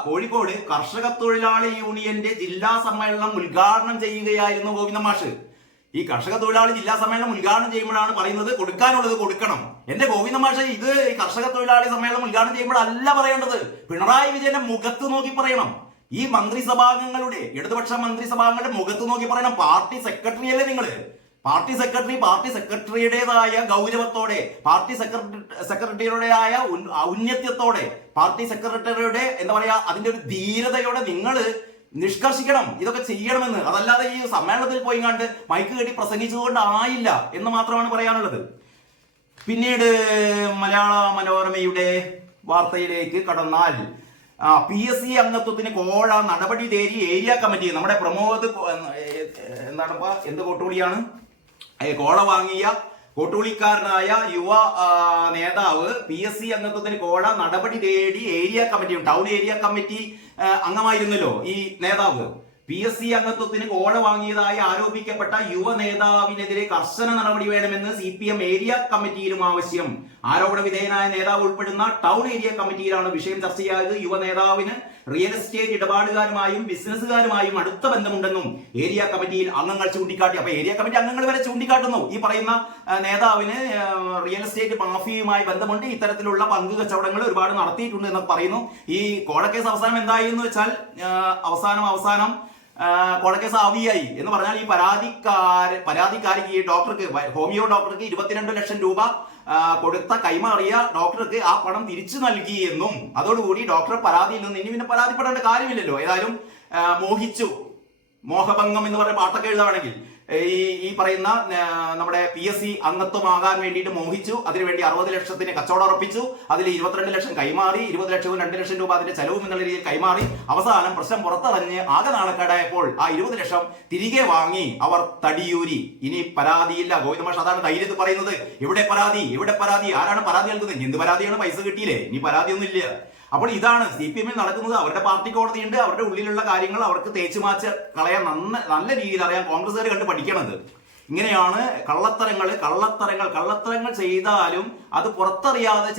കോഴിക്കോട് കർഷക തൊഴിലാളി യൂണിയന്റെ ജില്ലാ സമ്മേളനം ഉദ്ഘാടനം ചെയ്യുകയായിരുന്നു ഗോവിന്ദൻ മാഷ്. ഈ കർഷക തൊഴിലാളി ജില്ലാ സമ്മേളനം ഉദ്ഘാടനം ചെയ്യുമ്പോഴാണ് പറയുന്നത് കൊടുക്കാനുള്ളത് കൊടുക്കണം. എന്റെ ഗോവിന്ദ മാഷ, ഇത് കർഷക തൊഴിലാളി സമ്മേളനം ഉദ്ഘാടനം ചെയ്യുമ്പോഴല്ല പറയേണ്ടത്, പിണറായി വിജയന്റെ മുഖത്ത് നോക്കി പറയണം. ഈ മന്ത്രിസഭാംഗങ്ങളുടെ, ഇടതുപക്ഷ മന്ത്രിസഭാംഗങ്ങളുടെ മുഖത്ത് നോക്കി പറയണം. പാർട്ടി സെക്രട്ടറി അല്ലേ നിങ്ങള്? പാർട്ടി സെക്രട്ടറിയുടേതായ ഗൗരവത്തോടെ, പാർട്ടി സെക്രട്ടറിയുടേതായ ഔന്നത്യത്തോടെ, പാർട്ടി സെക്രട്ടറിയുടെ എന്താ പറയാ അതിന്റെ ഒരു ധീരതയോടെ നിങ്ങൾ നിഷ്കർഷിക്കണം, ഇതൊക്കെ ചെയ്യണമെന്ന്. അതല്ലാതെ ഈ സമ്മേളനത്തിൽ പോയി കണ്ട് മൈക്ക് കെട്ടി പ്രസംഗിച്ചതുകൊണ്ട് ആയില്ല എന്ന് മാത്രമാണ് പറയാനുള്ളത്. പിന്നീട് മലയാള മനോരമയുടെ വാർത്തയിലേക്ക് കടന്നാൽ, PSC അംഗത്വത്തിന് കോഴ നടപടി തേടി ഏരിയ കമ്മിറ്റി, നമ്മുടെ പ്രമോദ് എന്താണ് എന്ത് കോട്ടുകൂടിയാണ് കോഴ വാങ്ങിയ കോട്ടുകൂലിക്കാരനായ യുവ നേതാവ് PSC അംഗത്വത്തിന് കോഴ നടപടി തേടി ഏരിയ കമ്മിറ്റിയും, ടൗൺ ഏരിയ കമ്മിറ്റി അംഗമായിരുന്നല്ലോ ഈ നേതാവ്. PSC അംഗത്വത്തിന് കോഴ വാങ്ങിയതായി ആരോപിക്കപ്പെട്ട യുവ നേതാവിനെതിരെ കർശന നടപടി വേണമെന്ന് CPM ഏരിയ കമ്മിറ്റിയിലും ആവശ്യം. ആരോപണ വിധേയനായ നേതാവ് ഉൾപ്പെടുന്ന ടൗൺ ഏരിയ കമ്മിറ്റിയിലാണ് വിഷയം ചർച്ചയായത്. യുവ നേതാവിന് റിയൽ എസ്റ്റേറ്റ് ഇടപാടുകാരുമായും ബിസിനസ്സുകാരുമായും അടുത്ത ബന്ധമുണ്ടെന്നും ഏരിയ കമ്മിറ്റിയിൽ അംഗങ്ങൾ ചൂണ്ടിക്കാട്ടി. അപ്പൊ ഏരിയ കമ്മിറ്റി അംഗങ്ങൾ വരെ ചൂണ്ടിക്കാട്ടുന്നു ഈ പറയുന്ന നേതാവിന് റിയൽ എസ്റ്റേറ്റ് മാഫിയയുമായി ബന്ധമുണ്ട്, ഇത്തരത്തിലുള്ള പങ്ക് കച്ചവടങ്ങൾ ഒരുപാട് നടത്തിയിട്ടുണ്ട് എന്നൊക്കെ പറയുന്നു. ഈ കോഴക്കേസ് അവസാനം എന്തായി എന്ന് വെച്ചാൽ അവസാനം കോഴക്കേസ് ആവിയായി എന്ന് പറഞ്ഞാൽ, ഈ പരാതിക്കാരിക്ക്, ഈ ഡോക്ടർക്ക്, ഹോമിയോ ഡോക്ടർക്ക് 22 ലക്ഷം രൂപ കൊടുത്ത കൈമാറിയ ഡോക്ടർക്ക് ആ പണം തിരിച്ചു നൽകി എന്നും, അതോടുകൂടി ഡോക്ടർ പരാതിയിൽ നിന്ന് ഇനി പിന്നെ പരാതിപ്പെടേണ്ട കാര്യമില്ലല്ലോ, ഏതായാലും മോഹിച്ചു, മോഹഭംഗം എന്ന് പറയുന്ന പാട്ടൊക്കെ എഴുതാണെങ്കിൽ ഈ പറയുന്ന നമ്മുടെ PSC അംഗത്വമാകാൻ വേണ്ടിയിട്ട് മോഹിച്ചു, അതിനുവേണ്ടി 60 ലക്ഷത്തിന് കച്ചവടം ഉറപ്പിച്ചു, അതിൽ 22 ലക്ഷം കൈമാറി, 20 ലക്ഷവും 2 ലക്ഷം രൂപ അതിന്റെ ചെലവും എന്നുള്ള രീതിയിൽ കൈമാറി, അവസാനം പ്രശ്നം പുറത്തറിഞ്ഞ് ആകെ നാണക്കേടായപ്പോൾ ആ 20 ലക്ഷം തിരികെ വാങ്ങി അവർ തടിയൂരി. ഇനി പരാതിയില്ല. ഗോവിന്ദമാഷ് അതാണ് ധൈര്യത്തിൽ പറയുന്നത്. എവിടെ പരാതി? ആരാണ് പരാതി നൽകുന്നത്? എന്ത് പരാതിയാണ്? പൈസ കിട്ടിയില്ലേ, ഇനി പരാതിയൊന്നും ഇല്ല. അപ്പോൾ ഇതാണ് CPM നടക്കുന്നത്. അവരുടെ പാർട്ടി കോടതിയുണ്ട്, അവരുടെ ഉള്ളിലുള്ള കാര്യങ്ങൾ അവർക്ക് തേച്ചു മാച്ച് കളയാൻ നല്ല രീതിയിൽ അറിയാൻ കോൺഗ്രസ്സുകാർ കണ്ട് പഠിക്കണത്. ഇങ്ങനെയാണ് കള്ളത്തരങ്ങൾ ചെയ്താലും അത് പുറത്തറിയാതെ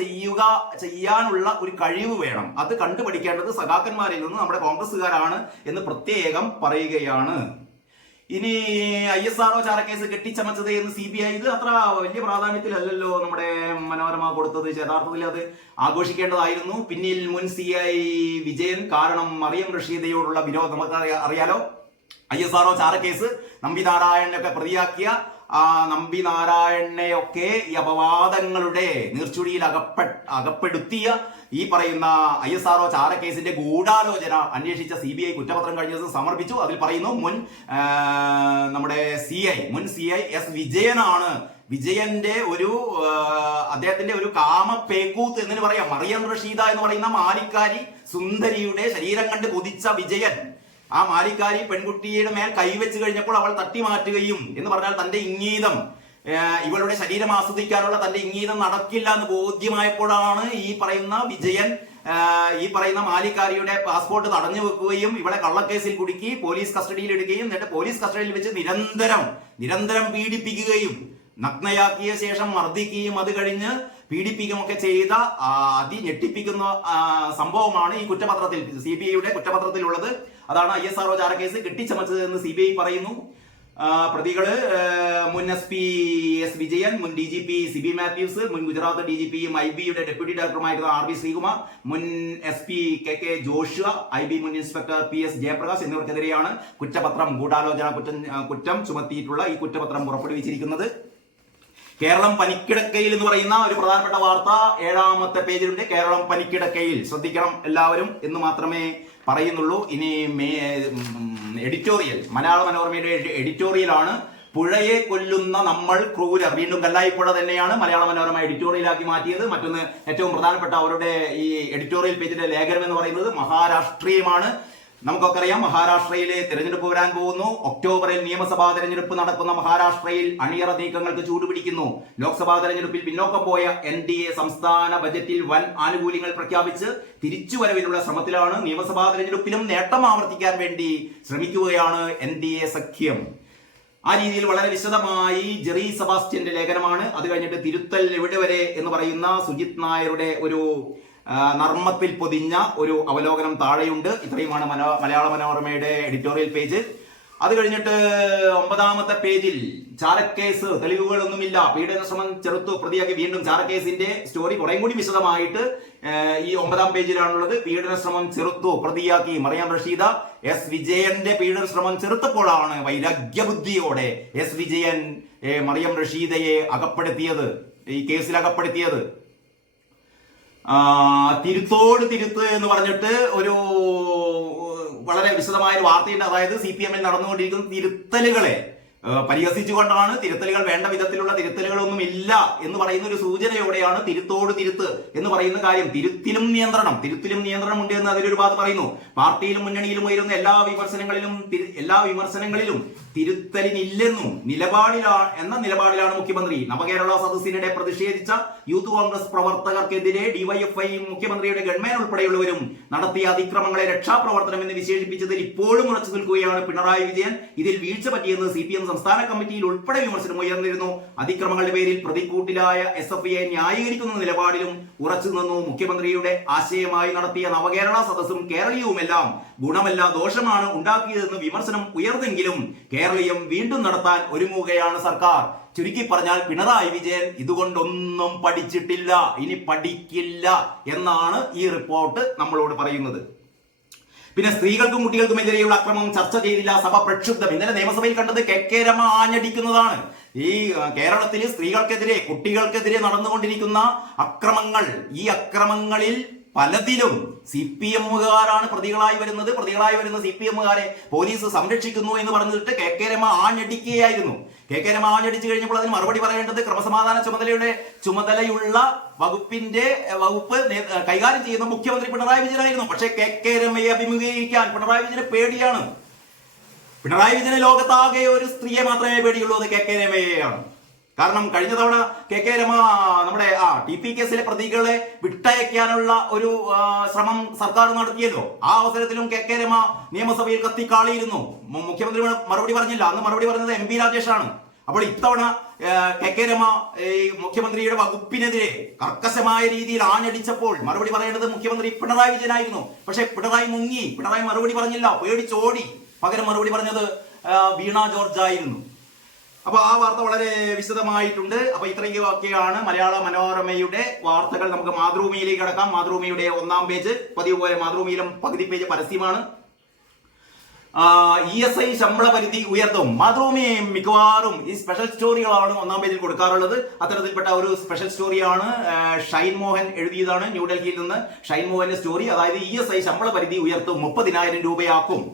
ചെയ്യാനുള്ള ഒരു കഴിവ് വേണം. അത് കണ്ടുപഠിക്കേണ്ടത് സഖാക്കന്മാരിൽ നിന്ന് നമ്മുടെ കോൺഗ്രസ്സുകാരാണ് എന്ന് പ്രത്യേകം പറയുകയാണ്. ഇനി ISRO ചാരക്കേസ് കെട്ടിച്ചമച്ചത് എന്ന് CBI, ഇത് അത്ര വലിയ പ്രാധാന്യത്തിലല്ലല്ലോ നമ്മുടെ മനോരമ കൊടുത്തത്. യഥാർത്ഥത്തിൽ അത് ആഘോഷിക്കേണ്ടതായിരുന്നു. പിന്നിൽ മുൻ CI വിജയൻ, കാരണം മറിയം റഷീദയോടുള്ള വിരോധം നമുക്ക് അറിയാലോ. ISRO ചാരക്കേസ് നമ്പി നാരായണനൊക്കെ പ്രതിയാക്കിയ നമ്പി നാരായണനെയൊക്കെ ഈ അപവാദങ്ങളുടെ നീർച്ചുഴിയിൽ അകപ്പെടുത്തിയ ഈ പറയുന്ന ISRO ചാരക്കേസിന്റെ ഗൂഢാലോചന അന്വേഷിച്ച CBI കുറ്റപത്രം കഴിഞ്ഞ ദിവസം സമർപ്പിച്ചു. അതിൽ പറയുന്നു നമ്മുടെ മുൻ CI S വിജയനാണ്, വിജയന്റെ അദ്ദേഹത്തിന്റെ ഒരു കാമപ്പേക്കൂത്ത് എന്ന് പറയാം. മറിയം റഷീദ എന്ന് പറയുന്ന മാലിക്കാരി സുന്ദരിയുടെ ശരീരം കണ്ട് കൊതിച്ച വിജയൻ ആ മാലിക്കാരി പെൺകുട്ടിയുടെ മേൽ കൈവച്ച് കഴിഞ്ഞപ്പോൾ അവൾ തട്ടി മാറ്റുകയും എന്ന് പറഞ്ഞാൽ തന്റെ ഇംഗീതം, ഇവളുടെ ശരീരം ആസ്വദിക്കാനുള്ള തന്റെ ഇംഗീതം നടക്കില്ല എന്ന് ബോധ്യമായപ്പോഴാണ് ഈ പറയുന്ന വിജയൻ ഈ പറയുന്ന മാലിക്കാരിയുടെ പാസ്പോർട്ട് തടഞ്ഞു വെക്കുകയും ഇവളെ കള്ളക്കേസിൽ കുടുക്കി പോലീസ് കസ്റ്റഡിയിൽ എടുക്കുകയും എന്നിട്ട് പോലീസ് കസ്റ്റഡിയിൽ വെച്ച് നിരന്തരം പീഡിപ്പിക്കുകയും നഗ്നയാക്കിയ ശേഷം മർദ്ദിക്കുകയും അത് കഴിഞ്ഞ് പീഡിപ്പിക്കുകയൊക്കെ ചെയ്ത ഞെട്ടിപ്പിക്കുന്ന സംഭവമാണ് ഈ കുറ്റപത്രത്തിൽ, CBIയുടെ കുറ്റപത്രത്തിലുള്ളത്. അതാണ് ISRO ചാരക്കേസ് കെട്ടിച്ചമച്ചത് എന്ന് CBI പറയുന്നു. പ്രതികള് മുൻ SP S വിജയൻ, മുൻ DGP CB മാത്യൂസ്, മുൻ ഗുജറാത്ത് DGPയും IBയുടെ ഡെപ്യൂട്ടി ഡയറക്ടറുമായിരുന്ന RB ശ്രീകുമാർ, മുൻ SP KK ജോഷുവ, IB മുൻ ഇൻസ്പെക്ടർ PS ജയപ്രകാശ് എന്നിവർക്കെതിരെയാണ് ഗൂഢാലോചന കുറ്റം ചുമത്തിയിട്ടുള്ള ഈ കുറ്റപത്രം പുറപ്പെടുവിച്ചിരിക്കുന്നത്. കേരളം പനിക്കിടക്കയിൽ എന്ന് പറയുന്ന ഒരു പ്രധാനപ്പെട്ട വാർത്ത 7ാമത്തെ പേജിലുണ്ട്. കേരളം പനിക്കിടക്കയിൽ, ശ്രദ്ധിക്കണം എല്ലാവരും എന്ന് മാത്രമേ പറയുന്നുള്ളൂ. ഇനി എഡിറ്റോറിയൽ, മലയാള മനോരമയുടെ എഡിറ്റോറിയലാണ് പുഴയെ കൊല്ലുന്ന നമ്മൾ ക്രൂരർ. വീണ്ടും കല്ലായിപ്പുഴ തന്നെയാണ് മലയാള മനോരമ എഡിറ്റോറിയലാക്കി മാറ്റിയത്. മറ്റൊന്ന് ഏറ്റവും പ്രധാനപ്പെട്ട അവരുടെ ഈ എഡിറ്റോറിയൽ പേജിന്റെ ലേഖനം എന്ന് പറയുന്നത് മഹാരാഷ്ട്രീയമാണ്. നമുക്കൊക്കെ അറിയാം, മഹാരാഷ്ട്രയിലെ തെരഞ്ഞെടുപ്പ് വരാൻ പോകുന്നു. ഒക്ടോബറിൽ നിയമസഭാ തെരഞ്ഞെടുപ്പ് നടക്കുന്ന മഹാരാഷ്ട്രയിൽ അണിയറ നീക്കങ്ങൾക്ക് ചൂടുപിടിക്കുന്നു. ലോക്സഭാ തെരഞ്ഞെടുപ്പിൽ പിന്നോക്കം പോയ NDA സംസ്ഥാന ബജറ്റിൽ വൻ ആനുകൂല്യങ്ങൾ പ്രഖ്യാപിച്ച് തിരിച്ചുവരവിനുള്ള ശ്രമത്തിലാണ്. നിയമസഭാ തെരഞ്ഞെടുപ്പിലും നേട്ടം ആവർത്തിക്കാൻ വേണ്ടി ശ്രമിക്കുകയാണ് NDA സഖ്യം. ആ രീതിയിൽ വളരെ വിശദമായി ജെറി സെബാസ്റ്റ്യന്റെ ലേഖനമാണ്. അത് കഴിഞ്ഞിട്ട് തിരുത്തൽ എവിടെ വരെ എന്ന് പറയുന്ന സുജിത് നായരുടെ ഒരു നർമ്മത്തിൽ പൊതിഞ്ഞ ഒരു അവലോകനം താഴെയുണ്ട്. ഇത്രയുമാണ് മലയാള മനോരമയുടെ എഡിറ്റോറിയൽ പേജ്. അത് കഴിഞ്ഞിട്ട് 9ാമത്തെ പേജിൽ ചാരക്കേസ് തെളിവുകളൊന്നുമില്ല, പീഡന ശ്രമം ചെറുത്തു പ്രതിയാക്കി. വീണ്ടും ചാരക്കേസിന്റെ സ്റ്റോറി കുറേ കൂടി വിശദമായിട്ട് ഈ 9ാം പേജിലാണുള്ളത്. പീഡന ശ്രമം ചെറുത്തു പ്രതിയാക്കി മറിയം റഷീദ. എസ് വിജയന്റെ പീഡന ശ്രമം ചെറുത്തപ്പോഴാണ് വൈരാഗ്യബുദ്ധിയോടെ എസ് വിജയൻ മറിയം റഷീദയെ അകപ്പെടുത്തിയത്, ഈ കേസിൽ അകപ്പെടുത്തിയത്. തിരുത്തോട് തിരുത്ത് എന്ന് പറഞ്ഞിട്ട് ഒരു വളരെ വിശദമായ ഒരു വാർത്തയുണ്ട്. അതായത് CPM-ൽ നടന്നുകൊണ്ടിരിക്കുന്ന തിരുത്തലുകളെ പരിഹസിച്ചുകൊണ്ടാണ്, തിരുത്തലുകൾ വേണ്ട വിധത്തിലുള്ള തിരുത്തലുകളൊന്നും ഇല്ല എന്ന് പറയുന്ന ഒരു സൂചനയോടെയാണ് തിരുത്തോട് തിരുത്ത് എന്ന് പറയുന്ന കാര്യം. തിരുത്തിലും നിയന്ത്രണം ഉണ്ട് എന്ന് അതിലൊരു ഭാഗത്ത് പറയുന്നു. പാർട്ടിയിലും മുന്നണിയിലും ഉയരുന്ന എല്ലാ വിമർശനങ്ങളിലും തിരുത്തലിനില്ലെന്നും നിലപാടിലാണ് മുഖ്യമന്ത്രി. നവകേരള സദസ്സിനിടെ പ്രതിഷേധിച്ച യൂത്ത് കോൺഗ്രസ് പ്രവർത്തകർക്കെതിരെ DYFI മുഖ്യമന്ത്രിയുടെ ഗൺമാൻ ഉൾപ്പെടെയുള്ളവരും നടത്തിയ അതിക്രമങ്ങളെ രക്ഷാപ്രവർത്തനം എന്ന് വിശേഷിപ്പിച്ചതിൽ ഇപ്പോഴും ഉറച്ചു നിൽക്കുകയാണ് പിണറായി വിജയൻ. ഇതിൽ വീഴ്ച പറ്റിയെന്ന് CPM സംസ്ഥാന കമ്മിറ്റിയിൽ ഉൾപ്പെടെ വിമർശനം ഉയർന്നിരുന്നു. അതിക്രമങ്ങളുടെ പേരിൽ പ്രതിക്കൂട്ടിലായ SFIയെ ന്യായീകരിക്കുന്ന നിലപാടിലും ഉറച്ചു നിന്നു. മുഖ്യമന്ത്രിയുടെ ആശയമായി നടത്തിയ നവകേരള സദസ്സും കേരളീയവുമെല്ലാം ഗുണമല്ല ദോഷമാണ് ഉണ്ടാക്കിയതെന്ന് വിമർശനം ഉയർന്നെങ്കിലും കേരളീയം വീണ്ടും നടത്താൻ ഒരുങ്ങുകയാണ് സർക്കാർ. ചുരുക്കി പറഞ്ഞാൽ പിണറായി വിജയൻ ഇതുകൊണ്ടൊന്നും പഠിച്ചിട്ടില്ല, ഇനി പഠിക്കില്ല എന്നാണ് ഈ റിപ്പോർട്ട് നമ്മളോട് പറയുന്നത്. പിന്നെ സ്ത്രീകൾക്കും കുട്ടികൾക്കുമെതിരെയുള്ള അക്രമം ചർച്ച ചെയ്തില്ല, സഭ പ്രക്ഷുബ്ധം. ഇന്നലെ നിയമസഭയിൽ കണ്ടത് KK രമ ആഞ്ഞടിക്കുന്നതാണ്. ഈ കേരളത്തിൽ സ്ത്രീകൾക്കെതിരെ കുട്ടികൾക്കെതിരെ നടന്നുകൊണ്ടിരിക്കുന്ന അക്രമങ്ങൾ, ഈ അക്രമങ്ങളിൽ പലതിലും CPM-കാരാണ് പ്രതികളായി വരുന്നത്. പ്രതികളായി വരുന്ന CPM-കാരെ പോലീസ് സംരക്ഷിക്കുന്നു എന്ന് പറഞ്ഞിട്ട് KK രമ ആഞ്ഞടിക്കുകയായിരുന്നു. KK രമ ആഞ്ഞടിച്ചു കഴിഞ്ഞപ്പോൾ അതിന് മറുപടി പറയേണ്ടത് ക്രമസമാധാന ചുമതലയുള്ള വകുപ്പ് കൈകാര്യം ചെയ്യുന്ന മുഖ്യമന്ത്രി പിണറായി വിജയനായിരുന്നു. പക്ഷേ KK രമയെ അഭിമുഖീകരിക്കാൻ പിണറായി വിജയന് പേടിയാണ്. പിണറായി വിജയന് ലോകത്താകെ ഒരു സ്ത്രീയെ മാത്രമേ പേടിയുള്ളൂ, അത് KK രമയെയാണ്. കാരണം കഴിഞ്ഞ തവണ KK രമ നമ്മുടെ TP കേസിലെ പ്രതികളെ വിട്ടയക്കാനുള്ള ഒരു ശ്രമം സർക്കാർ നടത്തിയല്ലോ. ആ അവസരത്തിലും KK രമ നിയമസഭയിൽ കത്തിക്കാളിയിരുന്നു. മുഖ്യമന്ത്രി മറുപടി പറഞ്ഞില്ല. അന്ന് മറുപടി പറഞ്ഞത് MP രാജേഷാണ്. അപ്പോൾ ഇത്തവണ KK രമ മുഖ്യമന്ത്രിയുടെ വകുപ്പിനെതിരെ കർക്കശമായ രീതിയിൽ ആഞ്ഞടിച്ചപ്പോൾ മറുപടി പറയേണ്ടത് മുഖ്യമന്ത്രി പിണറായി വിജയനായിരുന്നു. പക്ഷെ പിണറായി മുങ്ങി, പിണറായി മറുപടി പറഞ്ഞില്ല, പേടിച്ചോടി. പകരം മറുപടി പറഞ്ഞത് വീണ ജോർജ് ആയിരുന്നു. അപ്പൊ ആ വാർത്ത വളരെ വിശദമായിട്ടുണ്ട്. അപ്പൊ ഇത്രയൊക്കെയാണ് മലയാള മനോരമയുടെ വാർത്തകൾ. നമുക്ക് മാതൃഭൂമിയിലേക്ക് കടക്കാം. മാതൃഭൂമിയുടെ 1ാം പേജ് പതിവ് പോലെ മാതൃഭൂമിയിലും പകുതി പേജ് പരസ്യമാണ്. ESI ശമ്പള പരിധി ഉയർത്തും. മാതൃഭൂമി മിക്കവാറും ഈ സ്പെഷ്യൽ സ്റ്റോറികളാണ് 1ാം പേജിൽ കൊടുക്കാറുള്ളത്. അത്തരത്തിൽപ്പെട്ട ഒരു സ്പെഷ്യൽ സ്റ്റോറിയാണ് ഷൈൻ മോഹൻ എഴുതിയതാണ്. ന്യൂഡൽഹിയിൽ നിന്ന് ഷൈൻ മോഹന്റെ സ്റ്റോറി. അതായത് ESI ശമ്പള പരിധി ഉയർത്തും, 30,000 രൂപയാക്കും.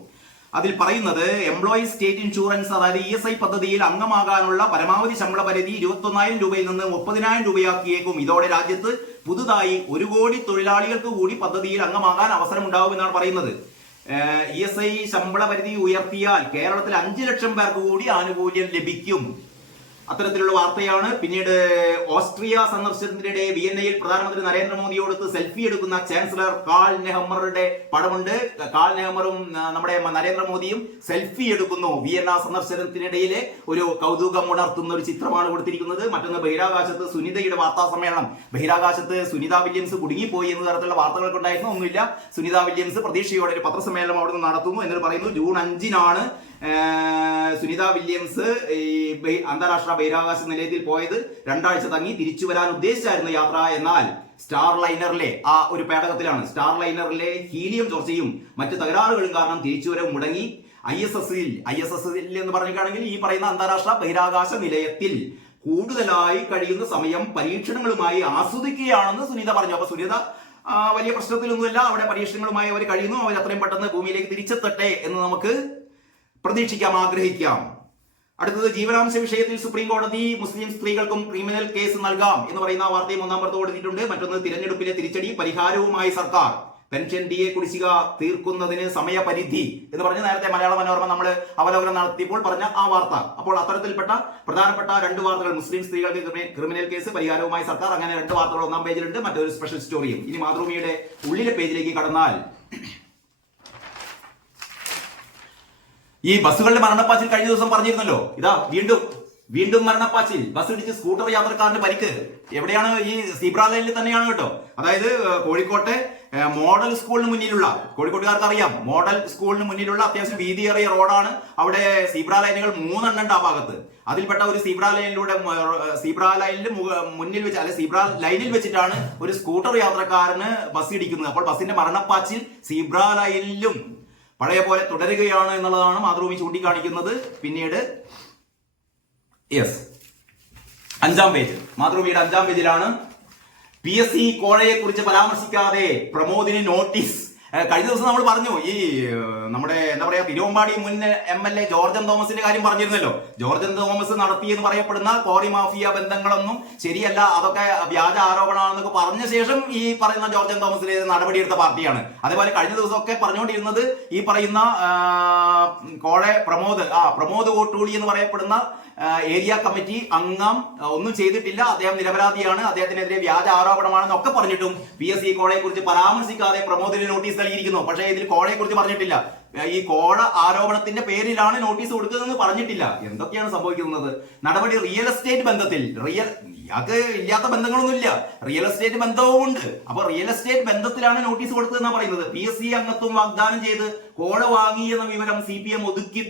അതിൽ പറയുന്നത് എംപ്ലോയീസ് സ്റ്റേറ്റ് ഇൻഷുറൻസ് അതായത് ESI പദ്ധതിയിൽ അംഗമാകാനുള്ള പരമാവധി ശമ്പള പരിധി 21,000 രൂപയിൽ നിന്ന് 30,000 രൂപയാക്കിയേക്കും. ഇതോടെ രാജ്യത്ത് പുതുതായി 1 കോടി തൊഴിലാളികൾക്ക് കൂടി പദ്ധതിയിൽ അംഗമാകാൻ അവസരമുണ്ടാകുമെന്നാണ് പറയുന്നത്. ESI ശമ്പള പരിധി ഉയർത്തിയാൽ കേരളത്തിൽ 5 ലക്ഷം പേർക്ക് കൂടി ആനുകൂല്യം ലഭിക്കും. അത്തരത്തിലുള്ള വാർത്തയാണ്. പിന്നീട് ഓസ്ട്രിയ സന്ദർശനത്തിനിടെ വിയന്നയിൽ പ്രധാനമന്ത്രി നരേന്ദ്രമോദിയോടൊത്ത് സെൽഫി എടുക്കുന്ന ചാൻസലർ കാൾ നെഹമ്മറുടെ പടമുണ്ട്. കാൾ നെഹമ്മറും നമ്മുടെ നരേന്ദ്രമോദിയും സെൽഫി എടുക്കുന്നു. വിയന്ന സന്ദർശനത്തിനിടയിലെ ഒരു കൗതുകം ഉണർത്തുന്ന ഒരു ചിത്രമാണ് കൊടുത്തിരിക്കുന്നത്. മറ്റൊന്ന് ബഹിരാകാശത്ത് സുനിതയുടെ വാർത്താ സമ്മേളനം. ബഹിരാകാശത്ത് സുനിത വില്യംസ് കുടുങ്ങിപ്പോയി എന്ന തരത്തിലുള്ള വാർത്തകളൊക്കെ ഉണ്ടായിരുന്നു. ഒന്നുമില്ല. സുനിത വില്യംസ് പ്രതീക്ഷയോടെ ഒരു പത്രസമ്മേളനം അവിടെ നിന്ന് നടത്തുന്നു എന്ന് പറയുന്നു. ജൂൺ 5-നാണ് സുനിത വില്യംസ് ഈ അന്താരാഷ്ട്ര ബഹിരാകാശ നിലയത്തിൽ പോയത്. 2 ആഴ്ച തങ്ങി തിരിച്ചു വരാൻ ഉദ്ദേശിച്ചായിരുന്നു യാത്ര. എന്നാൽ സ്റ്റാർ ലൈനറിലെ ആ ഒരു പേടകത്തിലാണ്. സ്റ്റാർ ലൈനറിലെ ഹീലിയം ചോർച്ചയും മറ്റു തകരാറുകളും കാരണം തിരിച്ചുവരവ് മുടങ്ങി. ISS-ൽ എന്ന് പറഞ്ഞിട്ടാണെങ്കിൽ ഈ പറയുന്ന അന്താരാഷ്ട്ര ബഹിരാകാശ നിലയത്തിൽ കൂടുതലായി കഴിയുന്ന സമയം പരീക്ഷണങ്ങളുമായി ആസ്വദിക്കുകയാണെന്ന് സുനിത പറഞ്ഞു. അപ്പൊ സുനിത വലിയ പ്രശ്നത്തിലൊന്നുമില്ല, അവിടെ പരീക്ഷണങ്ങളുമായി അവർ കഴിയുന്നു. അവർ അത്രയും പെട്ടെന്ന് ഭൂമിയിലേക്ക് തിരിച്ചെത്തട്ടെ എന്ന് നമുക്ക് പ്രതീക്ഷിക്കാം, ആഗ്രഹിക്കാം. അടുത്തത് ജീവനാംശ വിഷയത്തിൽ സുപ്രീം കോടതി മുസ്ലിം സ്ത്രീകൾക്കും ക്രിമിനൽ കേസ് നൽകാം എന്ന് പറയുന്ന വാർത്തയും 1ാം പുറത്ത് കൊടുത്തിട്ടുണ്ട്. മറ്റൊന്ന് തിരഞ്ഞെടുപ്പിലെ തിരിച്ചടി പരിഹാരവുമായി സർക്കാർ. പെൻഷൻ DA കുടിശ്ശിക തീർക്കുന്നതിന് സമയപരിധി എന്ന് പറഞ്ഞ് നേരത്തെ മലയാള മനോരമ നമ്മൾ അവലോകനം നടത്തിയപ്പോൾ പറഞ്ഞ ആ വാർത്ത. അപ്പോൾ അത്തരത്തിൽപ്പെട്ട പ്രധാനപ്പെട്ട 2 വാർത്തകൾ, മുസ്ലിം സ്ത്രീകൾക്ക് ക്രിമിനൽ കേസ് പരിഹാരവുമായി സർക്കാർ, അങ്ങനെ 2 വാർത്തകൾ 1ാം പേജിലുണ്ട്. മറ്റൊരു സ്പെഷ്യൽ സ്റ്റോറിയും. ഇനി മാതൃഭൂമിയുടെ ഉള്ളിലെ പേജിലേക്ക് കടന്നാൽ ഈ ബസ്സുകളുടെ മരണപ്പാച്ചിൽ കഴിഞ്ഞ ദിവസം പറഞ്ഞിരുന്നല്ലോ. ഇതാ വീണ്ടും മരണപ്പാച്ചിൽ. ബസ് ഇടിച്ച് സ്കൂട്ടർ യാത്രക്കാരന് പരിക്ക്. എവിടെയാണ്? ഈ സീബ്ര ലൈനിൽ തന്നെയാണ് കേട്ടോ. അതായത് കോഴിക്കോട്ടെ മോഡൽ സ്കൂളിന് മുന്നിലുള്ള, കോഴിക്കോട്ടുകാർക്ക് അറിയാം, മോഡൽ സ്കൂളിന് മുന്നിലുള്ള അത്യാവശ്യം വീതിയേറിയ റോഡാണ്. അവിടെ സീബ്ര ലൈനുകൾ 3 ഉണ്ട് ആ ഭാഗത്ത്. അതിൽപ്പെട്ട ഒരു സീബ്ര ലൈനിൽ മുന്നിൽ വെച്ച്, അല്ലെ സീബ്ര ലൈനിൽ വെച്ചിട്ടാണ് ഒരു സ്കൂട്ടർ യാത്രക്കാരന് ബസ് ഇടിക്കുന്നത്. അപ്പോൾ ബസിന്റെ മരണപ്പാച്ചിൽ സീബ്ര ലൈനിലും പഴയ പോലെ തുടരുകയാണ് എന്നുള്ളതാണ് മാതൃഭൂമി ചൂണ്ടിക്കാണിക്കുന്നത്. പിന്നീട് യെസ് 5-ാം പേജ്, മാതൃഭൂമിയുടെ 5-ാം പേജിലാണ് PSC കോഴയെ കുറിച്ച് പരാമർശിക്കാതെ പ്രമോദിന് നോട്ടീസ്. കഴിഞ്ഞ ദിവസം നമ്മൾ പറഞ്ഞു, ഈ നമ്മുടെ എന്താ പറയാ തിരുവമ്പാടി മുൻ MLA ജോർജൻ തോമസിന്റെ കാര്യം പറഞ്ഞിരുന്നല്ലോ. ജോർജൻ തോമസ് നടത്തിയെന്ന് പറയപ്പെടുന്ന കോറി മാഫിയ ബന്ധങ്ങളൊന്നും ശരിയല്ല, അതൊക്കെ വ്യാജ ആരോപണമാണെന്നൊക്കെ പറഞ്ഞ ശേഷം ഈ പറയുന്ന ജോർജൻ തോമസിന് നടപടിയെടുത്ത പാർട്ടിയാണ്. അതേപോലെ കഴിഞ്ഞ ദിവസമൊക്കെ പറഞ്ഞുകൊണ്ടിരുന്നത് ഈ പറയുന്ന പ്രമോദ് കോട്ടൂളി എന്ന് പറയപ്പെടുന്ന ഏരിയ കമ്മിറ്റി അംഗം ഒന്നും ചെയ്തിട്ടില്ല, അദ്ദേഹം നിരപരാധിയാണ്, അദ്ദേഹത്തിനെതിരെ വ്യാജ ആരോപണമാണെന്ന് ഒക്കെ പറഞ്ഞിട്ടും PSC കോഴയെ കുറിച്ച് പരാമർശിക്കാതെ പ്രമോദിന് നോട്ടീസ് നൽകിയിരിക്കുന്നു. പക്ഷേ ഇതിൽ കോഴയെ കുറിച്ച് പറഞ്ഞിട്ടില്ല. ഈ കോഴ ആരോപണത്തിന്റെ പേരിലാണ് നോട്ടീസ് കൊടുക്കുന്നതെന്ന് പറഞ്ഞിട്ടില്ല. എന്തൊക്കെയാണ് സംഭവിക്കുന്നത്? നടപടി റിയൽ എസ്റ്റേറ്റ് ബന്ധത്തിൽ, ഇയാൾക്ക് ഇല്ലാത്ത ബന്ധങ്ങളൊന്നുമില്ല, റിയൽ എസ്റ്റേറ്റ് ബന്ധവും ഉണ്ട്. അപ്പൊ റിയൽ എസ്റ്റേറ്റ് ബന്ധത്തിലാണ് നോട്ടീസ് കൊടുത്തതെന്നാണ് പറയുന്നത്. PSC അംഗത്വം വാഗ്ദാനം ചെയ്ത് കോഴ വാങ്ങി എന്ന വിവരം CPM ഒതുക്കി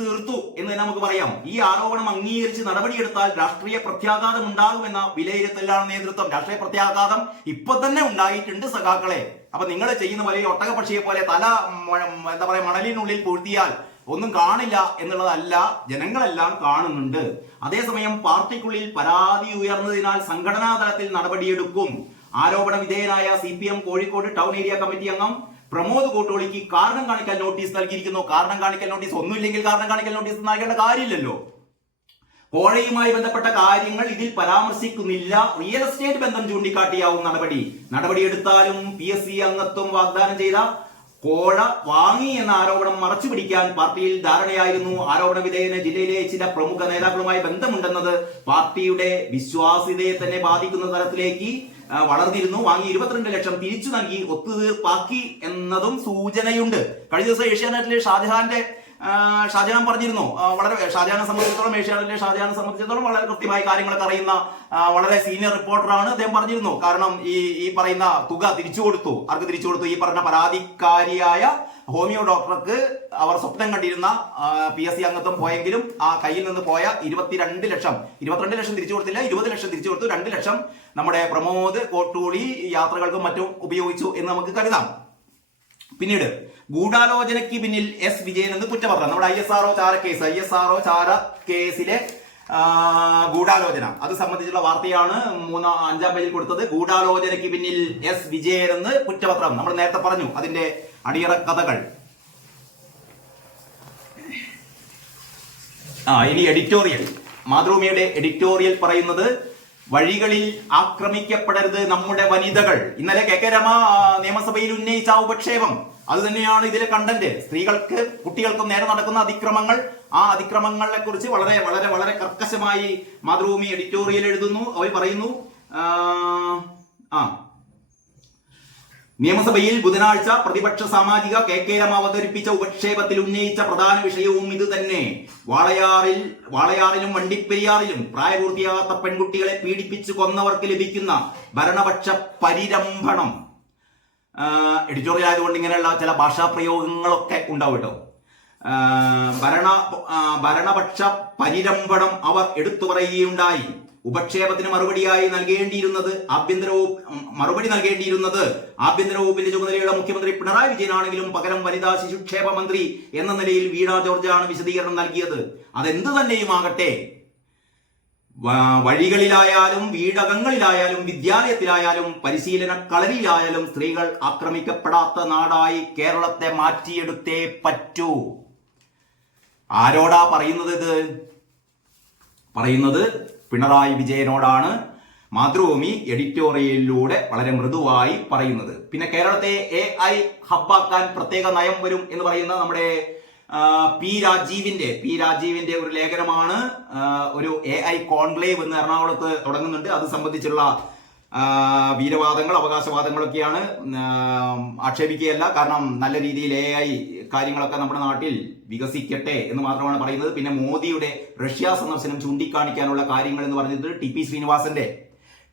തീർത്തു എന്ന് തന്നെ നമുക്ക് പറയാം. ഈ ആരോപണം അംഗീകരിച്ച് നടപടിയെടുത്താൽ രാഷ്ട്രീയ പ്രത്യാഘാതം ഉണ്ടാകുമെന്ന വിലയിരുത്തലാണ് നേതൃത്വം. രാഷ്ട്രീയ പ്രത്യാഘാതം ഇപ്പൊ തന്നെ ഉണ്ടായിട്ടുണ്ട് സഖാക്കളെ. അപ്പൊ നിങ്ങൾ ചെയ്യുന്ന പോലെ ഒട്ടകപക്ഷിയെ പോലെ തല എന്താ പറയാ മണലിനുള്ളിൽ പൂഴ്ത്തിയാൽ ഒന്നും കാണില്ല എന്നുള്ളതല്ല, ജനങ്ങളെല്ലാം കാണുന്നുണ്ട്. അതേസമയം പാർട്ടിക്കുള്ളിൽ പരാതി ഉയർന്നതിനാൽ സംഘടനാ തലത്തിൽ നടപടിയെടുക്കും. ആരോപണ വിധേയനായ CPM Kozhikode town area committee അംഗം പ്രമോദ് കോട്ടൂളിക്ക് കാരണം കാണിക്കൽ നോട്ടീസ് നൽകിയിരിക്കുന്നു. കാരണം കാണിക്കൽ നോട്ടീസ് ഒന്നുമില്ലെങ്കിൽ കാരണം കാണിക്കൽ നോട്ടീസ് നൽകേണ്ട കാര്യമില്ലല്ലോ. കോഴയുമായി ബന്ധപ്പെട്ട കാര്യങ്ങൾ ഇതിൽ പരാമർശിക്കുന്നില്ല. റിയൽ എസ്റ്റേറ്റ് ബന്ധം ചൂണ്ടിക്കാട്ടിയാവും നടപടിയെടുത്താലും PSC അംഗത്വം വാഗ്ദാനം ചെയ്ത കോഴ വാങ്ങി എന്ന ആരോപണം മറച്ചു പിടിക്കാൻ പാർട്ടിയിൽ ധാരണയായിരുന്നു. ആരോപണ വിധേയന് ജില്ലയിലെ ചില പ്രമുഖ നേതാക്കളുമായി ബന്ധമുണ്ടെന്നത് പാർട്ടിയുടെ വിശ്വാസ്യതയെ തന്നെ ബാധിക്കുന്ന തരത്തിലേക്ക് വളർന്നിരുന്നു. വാങ്ങി 22 ലക്ഷം തിരിച്ചു നൽകി ഒത്തുതീർപ്പാക്കി എന്നതും സൂചനയുണ്ട്. കഴിഞ്ഞ ദിവസം ഏഷ്യാനെറ്റിലെ ഷാജഹാൻ പറഞ്ഞിരുന്നു, ഷാജഹാനെ സംബന്ധിച്ചിടത്തോളം വളരെ കൃത്യമായി കാര്യങ്ങളൊക്കെ അറിയുന്ന വളരെ സീനിയർ റിപ്പോർട്ടറാണ്. അദ്ദേഹം പറഞ്ഞിരുന്നു, കാരണം ഈ പറയുന്ന തുക തിരിച്ചു കൊടുത്തു. ആർക്ക് തിരിച്ചു കൊടുത്തു? ഈ പറഞ്ഞ പരാതിക്കാരിയായ ഹോമിയോ ഡോക്ടർക്ക് അവർ സ്വപ്നം കണ്ടിരുന്ന PSC അംഗത്വം പോയെങ്കിലും ആ കയ്യിൽ നിന്ന് പോയ 22 ലക്ഷം തിരിച്ചു കൊടുത്തില്ല, 20 ലക്ഷം തിരിച്ചു കൊടുത്തു. 2 ലക്ഷം നമ്മുടെ പ്രമോദ് കോട്ടൂളി യാത്രകൾക്കും മറ്റും ഉപയോഗിച്ചു എന്ന് നമുക്ക് കരുതാം. പിന്നീട് ഗൂഢാലോചനയ്ക്ക് പിന്നിൽ S വിജയൻ എന്ന് കുറ്റപത്രം. നമ്മുടെ ISRO ചാര കേസിലെ ഗൂഢാലോചന അത് സംബന്ധിച്ചുള്ള വാർത്തയാണ് 5-ാം പേജിൽ കൊടുത്തത്. ഗൂഢാലോചനയ്ക്ക് പിന്നിൽ S വിജയൻ എന്ന് കുറ്റപത്രം. നമ്മൾ നേരത്തെ പറഞ്ഞു അതിന്റെ അടിയറ കഥകൾ. ഇനി എഡിറ്റോറിയൽ, മാതൃഭൂമിയുടെ എഡിറ്റോറിയൽ പറയുന്നത്, വഴികളിൽ ആക്രമിക്കപ്പെടരുത് നമ്മുടെ വനിതകൾ. ഇന്നലെ KK രമ നിയമസഭയിൽ ഉന്നയിച്ച ഉപക്ഷേപം അത് തന്നെയാണ് ഇതിലെ കണ്ടന്റ്. സ്ത്രീകൾക്ക് കുട്ടികൾക്കും നേരെ നടക്കുന്ന അതിക്രമങ്ങൾ, ആ അതിക്രമങ്ങളെ കുറിച്ച് വളരെ വളരെ വളരെ കർക്കശമായി മാതൃഭൂമി എഡിറ്റോറിയൽ എഴുതുന്നു. അവർ പറയുന്നു, നിയമസഭയിൽ ബുധനാഴ്ച പ്രതിപക്ഷ സാമാജിക KK രമ അവതരിപ്പിച്ച ഉപക്ഷേപത്തിൽ ഉന്നയിച്ച പ്രധാന വിഷയവും ഇത് തന്നെ. വാളയാറിലും വണ്ടിപ്പെരിയാറിലും പ്രായപൂർത്തിയാകാത്ത പെൺകുട്ടികളെ പീഡിപ്പിച്ചു കൊന്നവർക്ക് ലഭിക്കുന്ന ഭരണപക്ഷ പരിരംഭണം. എഡിറ്റോറിയൽ ആയതുകൊണ്ട് ഇങ്ങനെയുള്ള ചില ഭാഷാ പ്രയോഗങ്ങളൊക്കെ ഉണ്ടാവും കേട്ടോ. ഭരണപക്ഷ പരിരംഭണം അവർ എടുത്തു പറയുകയുണ്ടായി. ഉപക്ഷേപത്തിന് മറുപടി നൽകേണ്ടിയിരുന്നത് ആഭ്യന്തര വകുപ്പിന്റെ ചുമതലയുള്ള മുഖ്യമന്ത്രി പിണറായി വിജയനാണെങ്കിലും പകരം വനിതാ ശിശുക്ഷേമ മന്ത്രി എന്ന നിലയിൽ വീണ ജോർജാണ് വിശദീകരണം നൽകിയത്. അതെന്ത് തന്നെയുമാകട്ടെ, വഴികളിലായാലും വീടകങ്ങളിലായാലും വിദ്യാലയത്തിലായാലും പരിശീലന കളരിയിലായാലും സ്ത്രീകൾ ആക്രമിക്കപ്പെടാത്ത നാടായി കേരളത്തെ മാറ്റിയെടുത്തേ പറ്റൂ. ആരോടാ പറയുന്നത്? ഇത് പറയുന്നത് പിണറായി വിജയനോടാണ് മാതൃഭൂമി എഡിറ്റോറിയലിലൂടെ വളരെ മൃദുവായി പറയുന്നത്. പിന്നെ കേരളത്തെ AI ഹബ്ബാക്കാൻ പ്രത്യേക നയം വരും എന്ന് പറയുന്ന നമ്മുടെ പി രാജീവിന്റെ ഒരു ലേഖനമാണ്. ഒരു AI കോൺക്ലേവ് എന്ന് എറണാകുളത്ത് തുടങ്ങുന്നുണ്ട്. അത് സംബന്ധിച്ചുള്ള വീരവാദങ്ങൾ, അവകാശവാദങ്ങളൊക്കെയാണ്. ആക്ഷേപിക്കുകയല്ല, കാരണം നല്ല രീതിയിൽ AI കാര്യങ്ങളൊക്കെ നമ്മുടെ നാട്ടിൽ വികസിക്കട്ടെ എന്ന് മാത്രമാണ് പറയുന്നത്. പിന്നെ മോദിയുടെ റഷ്യ സന്ദർശനം ചൂണ്ടിക്കാണിക്കാനുള്ള കാര്യങ്ങൾ എന്ന് പറഞ്ഞത് TP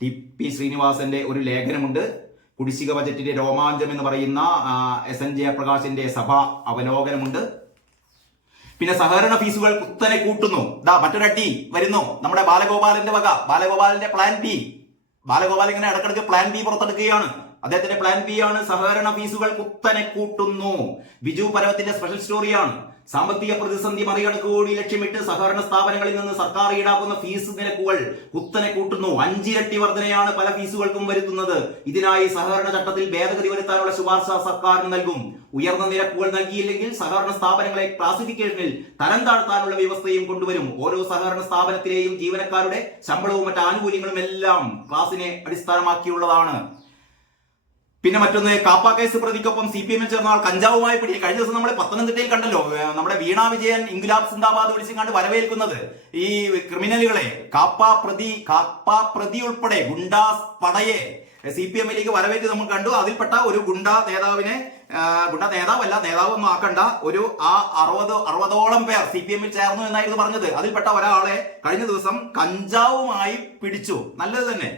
ടി ശ്രീനിവാസന്റെ ഒരു ലേഖനമുണ്ട്. കുടിശ്ശിക ബജറ്റിന്റെ രോമാഞ്ചം എന്ന് പറയുന്ന SN ജയപ്രകാശിന്റെ സഭാ അവലോകനമുണ്ട്. പിന്നെ സഹകരണ ഫീസുകൾ കുത്തനെ കൂട്ടുന്നു. മറ്റൊരടി വരുന്നു നമ്മുടെ ബാലഗോപാലന്റെ വക. ബാലഗോപാലന്റെ പ്ലാൻ ബി. ബാലഗോപാൽ ഇങ്ങനെ ഇടക്കിടക്ക് പ്ലാൻ ബി പുറത്തെടുക്കുകയാണ്. അദ്ദേഹത്തിന്റെ പ്ലാൻ ബി ആണ് സഹകരണ ഫീസുകൾ കുത്തനെ കൂട്ടുന്നു. ബിജു പരവത്തിന്റെ സ്പെഷ്യൽ സ്റ്റോറിയാണ്. സാമ്പത്തിക പ്രതിസന്ധി മറികടക്കുകൂടി ലക്ഷ്യമിട്ട് സഹകരണ സ്ഥാപനങ്ങളിൽ നിന്ന് സർക്കാർ ഈടാക്കുന്ന ഫീസ് നിരക്കുകൾ കുത്തനെ കൂട്ടുന്നു. 5 ഇരട്ടി വർധനയാണ് പല ഫീസുകൾക്കും വരുത്തുന്നത്. ഇതിനായി സഹകരണ ചട്ടത്തിൽ ഭേദഗതി വരുത്താനുള്ള ശുപാർശ സർക്കാരിന് നൽകും. ഉയർന്ന നിരക്കുകൾ നൽകിയില്ലെങ്കിൽ സഹകരണ സ്ഥാപനങ്ങളെ ക്ലാസിഫിക്കേഷനിൽ തരം താഴ്ത്താനുള്ള വ്യവസ്ഥയും കൊണ്ടുവരും. ഓരോ സഹകരണ സ്ഥാപനത്തിലെയും ജീവനക്കാരുടെ ശമ്പളവും മറ്റ് ആനുകൂല്യങ്ങളും എല്ലാം ക്ലാസിനെ അടിസ്ഥാനമാക്കിയുള്ളതാണ്. പിന്നെ മറ്റൊന്ന്, കാപ്പ കേസ് പ്രതിക്കൊപ്പം CPM ചേർന്ന ആൾ കഞ്ചാവുമായി പിടി. കഴിഞ്ഞ ദിവസം നമ്മൾ പത്തനംതിട്ടയിൽ കണ്ടല്ലോ, നമ്മുടെ വീണ വിജയൻ ഇൻകുലാബ് സിന്ദാബാദ് വിളിച്ചുകൊണ്ട് വരവേൽക്കുന്നത് ഈ ക്രിമിനലുകളെ. കാപ്പ പ്രതി ഉൾപ്പെടെ ഗുണ്ടാസ് പടയെ CPMലേക്ക് വരവേറ്റ് നമ്മൾ കണ്ടു. അതിൽപ്പെട്ട ഒരു നേതാവൊന്നും ആക്കണ്ട, ഒരു 60ഓളം പേർ CPMൽ ചേർന്നു എന്നായിരുന്നു പറഞ്ഞത്. അതിൽപ്പെട്ട ഒരാളെ കഴിഞ്ഞ ദിവസം കഞ്ചാവുമായി പിടിച്ചു. നല്ലത് തന്നെ.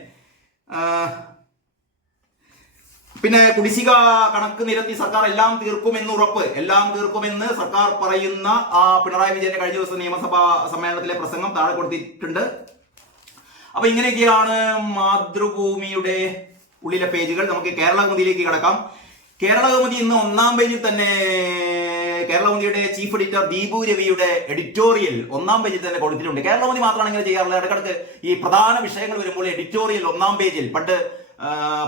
പിന്നെ കുടിശ്ശിക കണക്ക് നിരത്തി സർക്കാർ എല്ലാം തീർക്കുമെന്ന് സർക്കാർ പറയുന്ന പിണറായി വിജയന്റെ കഴിഞ്ഞ ദിവസം നിയമസഭാ സമ്മേളനത്തിലെ പ്രസംഗം താഴെ കൊടുത്തിട്ടുണ്ട്. അപ്പൊ ഇങ്ങനെയൊക്കെയാണ് മാതൃഭൂമിയുടെ ഉള്ളിലെ പേജുകൾ. നമുക്ക് കേരള കൗമുദിയിലേക്ക് കിടക്കാം. കേരള കൗമുദി ഇന്ന് 1-ാം പേജിൽ തന്നെ കേരള കൗമുദിയുടെ ചീഫ് എഡിറ്റർ ദീപു രവിയുടെ എഡിറ്റോറിയൽ 1-ാം പേജിൽ തന്നെ കൊടുത്തിട്ടുണ്ട്. കേരള കൗമുദി മാത്രമാണ് ഇങ്ങനെ ചെയ്യാറുള്ളത്. ഇടക്കിടക്ക് ഈ പ്രധാന വിഷയങ്ങൾ വരുമ്പോൾ എഡിറ്റോറിയൽ 1-ാം പേജിൽ. പണ്ട്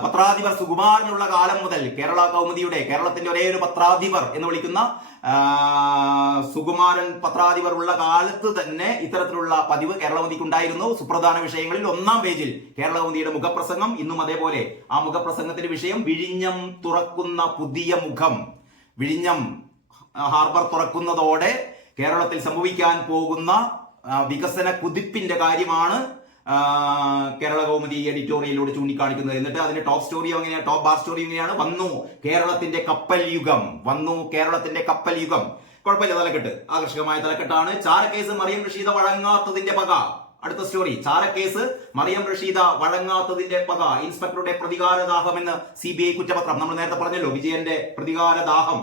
പത്രാധിപർ സുകുമാരനുള്ള കാലം മുതൽ കേരള കൗമുദിയുടെ, കേരളത്തിന്റെ ഒരേ ഒരു പത്രാധിപർ എന്ന് വിളിക്കുന്ന സുകുമാരൻ പത്രാധിപർ ഉള്ള കാലത്ത് തന്നെ ഇത്തരത്തിലുള്ള പതിവ് കേരള കൗമുദിക്ക് ഉണ്ടായിരുന്നു. സുപ്രധാന വിഷയങ്ങളിൽ 1-ാം പേജിൽ കേരള കൗമുദിയുടെ മുഖപ്രസംഗം. ഇന്നും അതേപോലെ ആ മുഖപ്രസംഗത്തിന്റെ വിഷയം വിഴിഞ്ഞം തുറക്കുന്ന പുതിയ മുഖം. വിഴിഞ്ഞം ഹാർബർ തുറക്കുന്നതോടെ കേരളത്തിൽ സംഭവിക്കാൻ പോകുന്ന വികസന കുതിപ്പിന്റെ കാര്യമാണ് കേരള കൗമുദി എഡിറ്റോറിയലിലൂടെ ചൂണ്ടിക്കാണിക്കുന്നത്. എന്നിട്ട് അതിന്റെ ടോപ്പ് ബാർ സ്റ്റോറി എങ്ങനെയാണ്? വന്നു കേരളത്തിന്റെ കപ്പൽ യുഗം. കുഴപ്പമില്ല, തലക്കെട്ട് ആകർഷകമായ തലക്കെട്ടാണ്. ചാരക്കേസ് മറിയം റഷീദ വഴങ്ങാത്തതിന്റെ പക. അടുത്ത സ്റ്റോറി, ചാരക്കേസ് മറിയം റഷീദ വഴങ്ങാത്തതിന്റെ പക. ഇൻസ്പെക്ടറുടെ പ്രതികാരദാഹമെന്ന് CBI കുറ്റപത്രം. നമ്മൾ നേരത്തെ പറഞ്ഞല്ലോ, വിജയന്റെ പ്രതികാരദാഹം.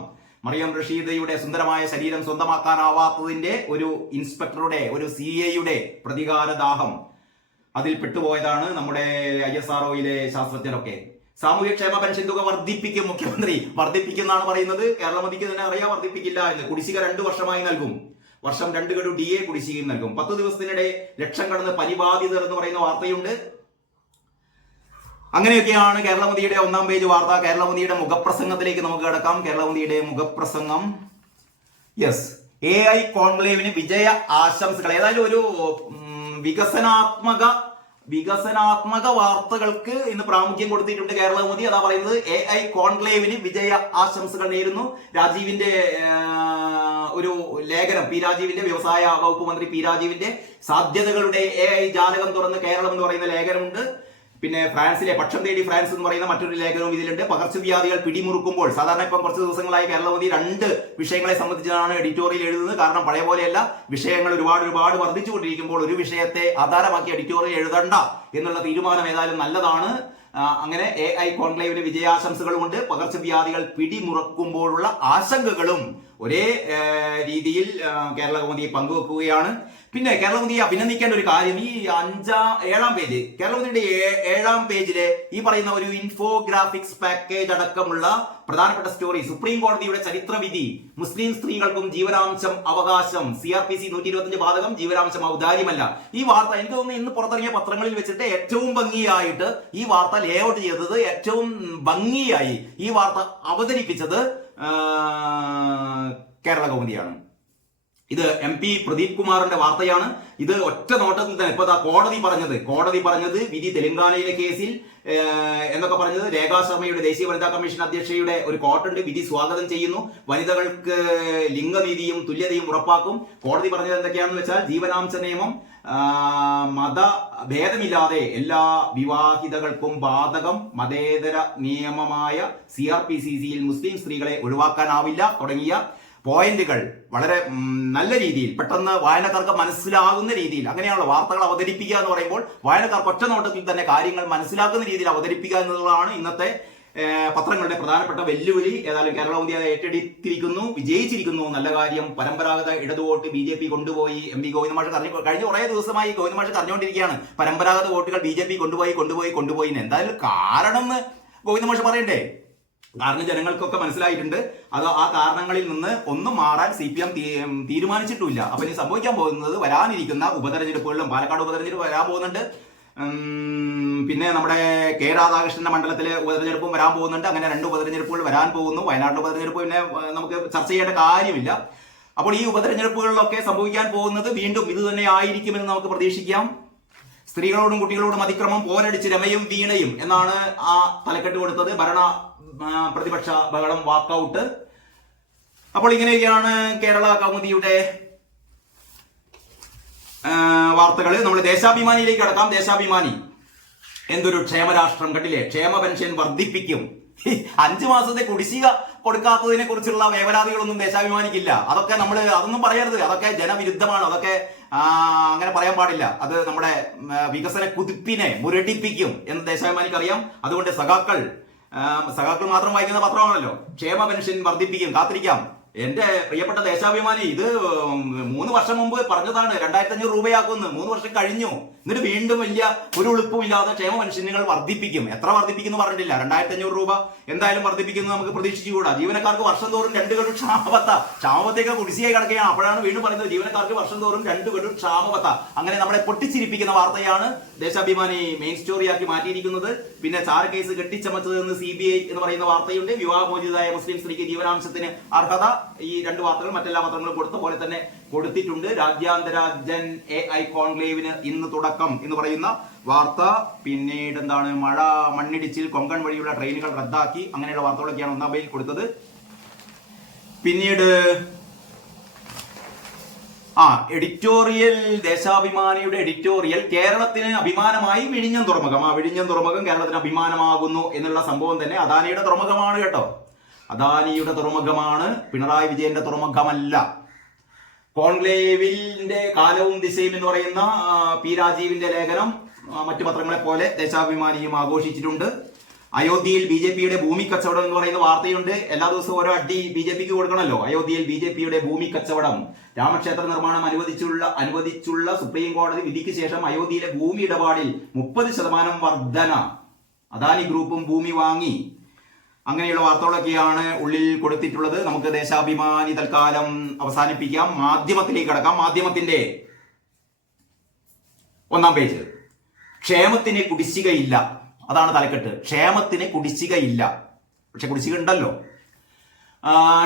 മറിയം റഷീദയുടെ സുന്ദരമായ ശരീരം സ്വന്തമാക്കാനാവാത്തതിന്റെ ഒരു ഇൻസ്പെക്ടറുടെ, ഒരു CIയുടെ പ്രതികാരദാഹം. അതിൽ പെട്ടുപോയതാണ് നമ്മുടെ ISROയിലെ ശാസ്ത്രജ്ഞരൊക്കെ. സാമൂഹ്യക്ഷേമ പെൻഷൻ തുക വർദ്ധിപ്പിക്കും മുഖ്യമന്ത്രി. വർദ്ധിപ്പിക്കുന്നാണ് പറയുന്നത്. കേരള മോദിക്ക് തന്നെ അറിയാം വർദ്ധിപ്പിക്കില്ല എന്ന്. കുടിശ്ശിക 2 വർഷമായി നൽകും. വർഷം 2 ഗഡു DA കുടിശ്ശികയും നൽകും. 10 ദിവസത്തിനിടെ ലക്ഷം കടന്ന് പനിബാധിതർ എന്ന് പറയുന്ന വാർത്തയുണ്ട്. അങ്ങനെയൊക്കെയാണ് കേരള മോദിയുടെ 1-ാം പേജ് വാർത്ത. കേരള മോദിയുടെ മുഖപ്രസംഗത്തിലേക്ക് നമുക്ക് കിടക്കാം. കേരള മോദിയുടെ മുഖപ്രസംഗം. AI കോൺക്ലേവിന് വിജയ ആശംസകൾ. ഏതായാലും ഒരു വികസനാത്മക വാർത്തകൾക്ക് ഇന്ന് പ്രാമുഖ്യം കൊടുത്തിട്ടുണ്ട് കേരള കൗമുദി. അതാ പറയുന്നത്, AI കോൺക്ലേവിന് വിജയ ആശംസകൾ നേരുന്നു. രാജീവിന്റെ ഒരു ലേഖനം, രാജീവിന്റെ വ്യവസായ വകുപ്പ് മന്ത്രി രാജീവിന്റെ സാധ്യതകളുടെ AI ജാലകം തുറന്ന് കേരളം എന്ന് പറയുന്ന ലേഖനമുണ്ട്. പിന്നെ ഫ്രാൻസിലെ പക്ഷം തേടി ഫ്രാൻസ് എന്ന് പറയുന്ന മറ്റൊരു ലേഖനവും ഇതിലുണ്ട്. പകർച്ചവ്യാധികൾ പിടിമുറുക്കുമ്പോൾ, സാധാരണ ഇപ്പം കുറച്ച് ദിവസങ്ങളായി കേരള കൗമുദി 2 വിഷയങ്ങളെ സംബന്ധിച്ചാണ് എഡിറ്റോറിയൽ എഴുതുന്നത്. കാരണം പഴയ പോലെയല്ല, വിഷയങ്ങൾ ഒരുപാട് വർദ്ധിച്ചുകൊണ്ടിരിക്കുമ്പോൾ ഒരു വിഷയത്തെ ആധാരമാക്കി എഡിറ്റോറിയൽ എഴുതണ്ട എന്നുള്ള തീരുമാനം ഏതായാലും നല്ലതാണ്. അങ്ങനെ AI കോൺക്ലേവിന് വിജയാശംസകളുമുണ്ട്. പകർച്ചവ്യാധികൾ പിടിമുറുക്കുമ്പോഴുള്ള ആശങ്കകളും ഒരേ രീതിയിൽ കേരള കൗമുദി പങ്കുവെക്കുകയാണ്. പിന്നെ കേരള കൗമുദി അഭിനന്ദിക്കേണ്ട ഒരു കാര്യം, ഈ 7-ാം പേജ്, കേരള കൗമുദിയുടെ 7-ാം പേജിലെ ഈ പറയുന്ന ഒരു ഇൻഫോഗ്രാഫിക്സ് പാക്കേജ് അടക്കമുള്ള പ്രധാനപ്പെട്ട സ്റ്റോറി. സുപ്രീം കോടതിയുടെ ചരിത്രവിധി, മുസ്ലിം സ്ത്രീകൾക്കും ജീവനാംശം അവകാശം, CRPC 125 ബാധകം, ജീവനാംശം ഔദാര്യമല്ല. ഈ വാർത്ത എനിക്ക് തോന്നുന്നു ഇന്ന് പുറത്തിറങ്ങിയ പത്രങ്ങളിൽ വെച്ചിട്ട് ഏറ്റവും ഭംഗിയായിട്ട് ഈ വാർത്ത ലേഔട്ട് ചെയ്തത്, ഏറ്റവും ഭംഗിയായി ഈ വാർത്ത അവതരിപ്പിച്ചത് കേരള കൗമുദിയാണ്. ഇത് MP പ്രദീപ് കുമാറിന്റെ വാർത്തയാണ്. ഇത് ഒറ്റ നോട്ടത്തിൽ തന്നെ ഇപ്പൊ കോടതി പറഞ്ഞത് വിധി തെലങ്കാനയിലെ കേസിൽ എന്നൊക്കെ പറഞ്ഞത് രേഖാ ശർമ്മയുടെ ദേശീയ വനിതാ കമ്മീഷൻ അധ്യക്ഷയുടെ ഒരു കോട്ടുണ്ട്. വിധി സ്വാഗതം ചെയ്യുന്നു. വനിതകൾക്ക് ലിംഗനീതിയും തുല്യതയും ഉറപ്പാക്കും. കോടതി പറഞ്ഞത് എന്തൊക്കെയാണെന്ന് വെച്ചാൽ, ജീവനാംശ നിയമം മതഭേദമില്ലാതെ എല്ലാ വിവാഹിതകൾക്കും ബാധകം, മതേതര നിയമമായ CRPCയിൽ മുസ്ലിം സ്ത്രീകളെ ഒഴിവാക്കാനാവില്ല തുടങ്ങിയ പോയിന്റുകൾ വളരെ നല്ല രീതിയിൽ പെട്ടെന്ന് വായനക്കാർക്ക് മനസ്സിലാകുന്ന രീതിയിൽ, അങ്ങനെയാണല്ലോ വാർത്തകൾ അവതരിപ്പിക്കുക എന്ന് പറയുമ്പോൾ വായനക്കാർക്ക് ഒറ്റ നോട്ടത്തിൽ തന്നെ കാര്യങ്ങൾ മനസ്സിലാക്കുന്ന രീതിയിൽ അവതരിപ്പിക്കുക എന്നുള്ളതാണ് ഇന്നത്തെ പത്രങ്ങളുടെ പ്രധാനപ്പെട്ട വെല്ലുവിളി. ഏതായാലും കേരള ഏറ്റെടുത്തിരിക്കുന്നു, വിജയിച്ചിരിക്കുന്നു, നല്ല കാര്യം. പരമ്പരാഗത ഇടതു വോട്ട് BJP കൊണ്ടുപോയി. MP ഗോവിന്ദ മാഷ് കഴിഞ്ഞ കുറേ ദിവസമായി ഗോവിന്ദ മാഷ് അറിഞ്ഞുകൊണ്ടിരിക്കുകയാണ് പരമ്പരാഗത വോട്ടുകൾ BJP കൊണ്ടുപോയി. എന്തായാലും കാരണം ഗോവിന്ദ മാഷ് പറയണ്ടേ? കാരണം ജനങ്ങൾക്കൊക്കെ മനസ്സിലായിട്ടുണ്ട്. അത് ആ കാരണങ്ങളിൽ നിന്ന് ഒന്നും മാറാൻ CPM തീരുമാനിച്ചിട്ടില്ല. അപ്പൊ ഇനി സംഭവിക്കാൻ പോകുന്നത് വരാനിരിക്കുന്ന ഉപതെരഞ്ഞെടുപ്പുകളിലും, പാലക്കാട് ഉപതെരഞ്ഞെടുപ്പ് വരാൻ പോകുന്നുണ്ട്, പിന്നെ നമ്മുടെ K. രാധാകൃഷ്ണന്റെ മണ്ഡലത്തിലെ ഉപതെരഞ്ഞെടുപ്പും വരാൻ പോകുന്നുണ്ട്. അങ്ങനെ 2 ഉപതെരഞ്ഞെടുപ്പുകൾ വരാൻ പോകുന്നു. വയനാട്ടിലെ ഉപതെരഞ്ഞെടുപ്പ് പിന്നെ നമുക്ക് ചർച്ച ചെയ്യേണ്ട കാര്യമില്ല. അപ്പോൾ ഈ ഉപതെരഞ്ഞെടുപ്പുകളിലൊക്കെ സംഭവിക്കാൻ പോകുന്നത് വീണ്ടും ഇത് തന്നെ ആയിരിക്കുമെന്ന് നമുക്ക് പ്രതീക്ഷിക്കാം. സ്ത്രീകളോടും കുട്ടികളോടും അതിക്രമം, പോരടിച്ച് രമയും വീണയും എന്നാണ് ആ തലക്കെട്ട് കൊടുത്തത്. പ്രതിപക്ഷ ബഹളം, വാക്കൌട്ട്. അപ്പോൾ ഇങ്ങനെയൊക്കെയാണ് കേരള കൗമുദിയുടെ വാർത്തകൾ. നമ്മൾ ദേശാഭിമാനിയിലേക്ക് കടക്കാം. ദേശാഭിമാനി എന്തൊരു ക്ഷേമരാഷ്ട്രം കണ്ടില്ലേ? ക്ഷേമ പെൻഷൻ വർദ്ധിപ്പിക്കും. 5 മാസത്തെ കുടിശ്ശിക കൊടുക്കാത്തതിനെ കുറിച്ചുള്ള വേവലാതികളൊന്നും ദേശാഭിമാനിക്കില്ല. അതൊന്നും പറയരുത്. അതൊക്കെ ജനവിരുദ്ധമാണ്. അതൊക്കെ അങ്ങനെ പറയാൻ പാടില്ല. അത് നമ്മുടെ വികസന കുതിപ്പിനെ മുരടിപ്പിക്കും എന്ന് ദേശാഭിമാനിക്ക് അറിയാം. അതുകൊണ്ട് സഖാക്കൾ മാത്രം വായിക്കുന്ന പത്രമാണല്ലോ. ക്ഷേമ പെൻഷൻ വർദ്ധിപ്പിക്കും, കാത്തിരിക്കാം. എന്റെ പ്രിയപ്പെട്ട ദേശാഭിമാനി, ഇത് 3 വർഷം മുമ്പ് പറഞ്ഞതാണ് 2500 രൂപയാക്കുമെന്ന്. 3 വർഷം കഴിഞ്ഞു. എന്നിട്ട് വീണ്ടും വലിയ ഒരു എളുപ്പമില്ലാതെ ക്ഷേമ പെൻഷനുകൾ വർദ്ധിപ്പിക്കും. എത്ര വർദ്ധിപ്പിക്കുന്നു പറഞ്ഞിട്ടില്ല. 2500 രൂപ എന്തായാലും വർദ്ധിപ്പിക്കുന്നു നമുക്ക് പ്രതീക്ഷിച്ചുകൂടാ. ജീവനക്കാർക്ക് വർഷം തോറും 2 ഗഡു ക്ഷാമബത്ത കുടിശ്ശിയായി കിടക്കുകയാണ്. അപ്പോഴാണ് വീണ്ടും പറയുന്നത് ജീവനക്കാർക്ക് വർഷം തോറും 2 ഗഡു ക്ഷാമബത്ത. അങ്ങനെ നമ്മളെ പൊട്ടിച്ചിരിപ്പിക്കുന്ന വാർത്തയാണ് ദേശാഭിമാനി മെയിൻ സ്റ്റോറിയാക്കി മാറ്റിയിരിക്കുന്നത്. പിന്നെ ചാരക്കേസ് കെട്ടിച്ചമച്ചതെന്ന് CBI എന്ന് പറയുന്ന വാർത്തയുണ്ട്. വിവാഹമോചിതയായ മുസ്ലിം സ്ത്രീക്ക് ജീവനാംശത്തിന് അർഹത. ഈ 2 വാർത്തകൾ മറ്റെല്ലാ പത്രങ്ങളും കൊടുത്ത പോലെ തന്നെ കൊടുത്തിട്ടുണ്ട്. രാജ്യാന്തര ജൻ AI കോൺക്ലേവിന് ഇന്ന് തുടക്കം എന്ന് പറയുന്ന വാർത്ത. പിന്നീട് എന്താണ്, മണ്ണിടിച്ചിൽ കൊങ്കൺ വഴിയുള്ള ട്രെയിനുകൾ റദ്ദാക്കി. അങ്ങനെയുള്ള വാർത്തകളൊക്കെയാണ് 1-ാം പേജിൽ കൊടുത്തത്. പിന്നീട് എഡിറ്റോറിയൽ, ദേശാഭിമാനിയുടെ എഡിറ്റോറിയൽ, കേരളത്തിന് അഭിമാനമായി വിഴിഞ്ഞം തുറമുഖം. വിഴിഞ്ഞം തുറമുഖം കേരളത്തിന് അഭിമാനമാകുന്നു എന്നുള്ള സംഭവം തന്നെ അദാനിയുടെ തുറമുഖമാണ് കേട്ടോ. അദാനിയുടെ തുറമുഖമാണ്, പിണറായി വിജയന്റെ തുറമുഖമല്ല. കോൺക്ലേവിന്റെ കാലവും ദിശയും എന്ന് പറയുന്ന P. രാജീവിന്റെ ലേഖനം മറ്റു പത്രങ്ങളെ പോലെ ദേശാഭിമാനിയും ആഘോഷിച്ചിട്ടുണ്ട്. അയോധ്യയിൽ BJPയുടെ ഭൂമി കച്ചവടം എന്ന് പറയുന്ന വാർത്തയുണ്ട്. എല്ലാ ദിവസവും ഓരോ അടി BJPക്ക് കൊടുക്കണമല്ലോ. അയോധ്യയിൽ BJPയുടെ ഭൂമി കച്ചവടം. രാമക്ഷേത്ര നിർമ്മാണം അനുവദിച്ചുള്ള സുപ്രീം കോടതി വിധിക്ക് ശേഷം അയോധ്യയിലെ ഭൂമി ഇടപാടിൽ 30% വർധന. അദാനി ഗ്രൂപ്പും ഭൂമി വാങ്ങി. അങ്ങനെയുള്ള വാർത്തകളൊക്കെയാണ് ഉള്ളിൽ കൊടുത്തിട്ടുള്ളത്. നമുക്ക് ദേശാഭിമാനി തൽക്കാലം അവസാനിപ്പിക്കാം. മാധ്യമത്തിലേക്ക് കടക്കാം. മാധ്യമത്തിന്റെ 1-ാം പേജ്. ക്ഷേമത്തിന് കുടിശ്ശികയില്ല, അതാണ് തലക്കെട്ട്. ക്ഷേമത്തിന് കുടിശ്ശികയില്ല. പക്ഷെ കുടിശ്ശിക ഉണ്ടല്ലോ.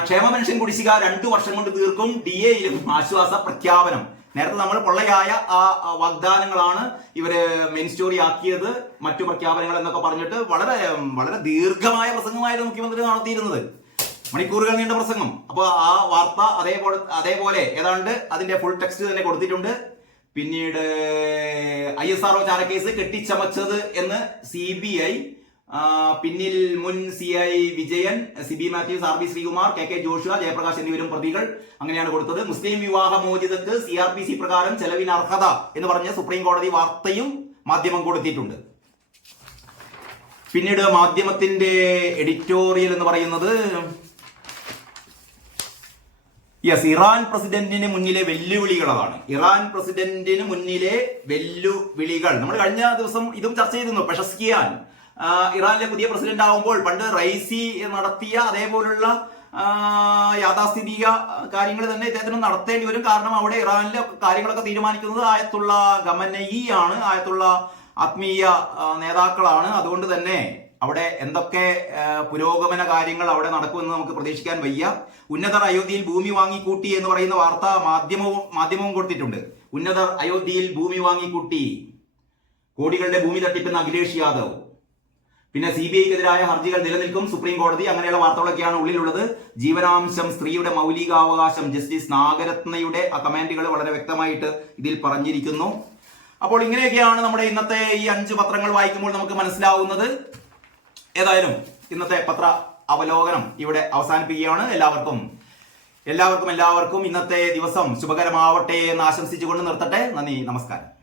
ക്ഷേമ പെൻഷൻ കുടിശ്ശിക 2 വർഷം കൊണ്ട് തീർക്കും. DAയിലും ആശ്വാസ പ്രഖ്യാപനം. നേരത്തെ നമ്മൾ പൊള്ളയായ ആ വാഗ്ദാനങ്ങളാണ് ഇവര് മെയിൻ സ്റ്റോറി ആക്കിയത്. മറ്റു പ്രഖ്യാപനങ്ങൾ എന്നൊക്കെ പറഞ്ഞിട്ട് വളരെ വളരെ ദീർഘമായ പ്രസംഗമായിരുന്നു മുഖ്യമന്ത്രി നടത്തിയിരുന്നത്. മണിക്കൂറുകൾ നീണ്ട പ്രസംഗം. അപ്പൊ ആ വാർത്ത അതേപോലെ ഏതാണ്ട് അതിന്റെ ഫുൾ ടെക്സ്റ്റ് തന്നെ കൊടുത്തിട്ടുണ്ട്. പിന്നീട് ISRO ചാരക്കേസ് കെട്ടിച്ചമച്ചത് എന്ന് CBI. പിന്നിൽ മുൻ CI Vijayan, CB Mathews, RB Sreekumar, KK Joshua, Jayaprakash എന്നിവരും പ്രതികൾ. അങ്ങനെയാണ് കൊടുത്തത്. മുസ്ലിം വിവാഹമോചിതക്ക് CRPC പ്രകാരം ചെലവിന് അർഹത എന്ന് പറഞ്ഞ സുപ്രീം കോടതി വാർത്തയും മാധ്യമം കൊടുത്തിട്ടുണ്ട്. പിന്നീട് മാധ്യമത്തിന്റെ എഡിറ്റോറിയൽ എന്ന് പറയുന്നത് ഇറാൻ പ്രസിഡന്റിന് മുന്നിലെ വെല്ലുവിളികളാണ്. ഇറാൻ പ്രസിഡന്റിന് മുന്നിലെ വെല്ലുവിളികൾ നമ്മൾ കഴിഞ്ഞ ദിവസം ഇതും ചർച്ച ചെയ്തിരുന്നു. പെഷസ്കിയാൻ ഇറാനിലെ പുതിയ പ്രസിഡന്റ് ആവുമ്പോൾ പണ്ട് റൈസി നടത്തിയ അതേപോലുള്ള യാഥാസ്ഥിതിക കാര്യങ്ങൾ തന്നെ ഇദ്ദേഹത്തിന് നടത്തേണ്ടി വരും. കാരണം അവിടെ ഇറാനിലെ കാര്യങ്ങളൊക്കെ തീരുമാനിക്കുന്നത് ആയത്തുള്ള ഖമനഈ ആണ്, ആയത്തുള്ള ആത്മീയ നേതാക്കളാണ്. അതുകൊണ്ട് തന്നെ അവിടെ എന്തൊക്കെ പുരോഗമന കാര്യങ്ങൾ അവിടെ നടക്കുമെന്ന് നമുക്ക് പ്രതീക്ഷിക്കാൻ വയ്യ. ഉന്നതർ അയോധ്യയിൽ ഭൂമി വാങ്ങിക്കൂട്ടി എന്ന് പറയുന്ന വാർത്ത മാധ്യമവും കൊടുത്തിട്ടുണ്ട്. ഉന്നതർ അയോധ്യയിൽ ഭൂമി വാങ്ങിക്കൂട്ടി, കോടികളുടെ ഭൂമി തട്ടിപ്പെന്ന അഖിലേഷ് യാദവ്. പിന്നെ CBIക്കെതിരായ ഹർജികൾ നിലനിൽക്കും സുപ്രീം കോടതി. അങ്ങനെയുള്ള വാർത്തകളൊക്കെയാണ് ഉള്ളിലുള്ളത്. ജീവനാംശം, സ്ത്രീയുടെ മൗലികാവകാശം, ജസ്റ്റിസ് നാഗരത്നയുടെ ആ കമാൻഡുകൾ വളരെ വ്യക്തമായിട്ട് ഇതിൽ പറഞ്ഞിരിക്കുന്നു. അപ്പോൾ ഇങ്ങനെയൊക്കെയാണ് നമ്മുടെ ഇന്നത്തെ ഈ 5 പത്രങ്ങൾ വായിക്കുമ്പോൾ നമുക്ക് മനസ്സിലാവുന്നത്. ഏതായാലും ഇന്നത്തെ പത്ര അവലോകനം ഇവിടെ അവസാനിപ്പിക്കുകയാണ്. എല്ലാവർക്കും എല്ലാവർക്കും ഇന്നത്തെ ദിവസം ശുഭകരമാവട്ടെ എന്ന് ആശംസിച്ചുകൊണ്ട് നിർത്തട്ടെ. നന്ദി, നമസ്കാരം.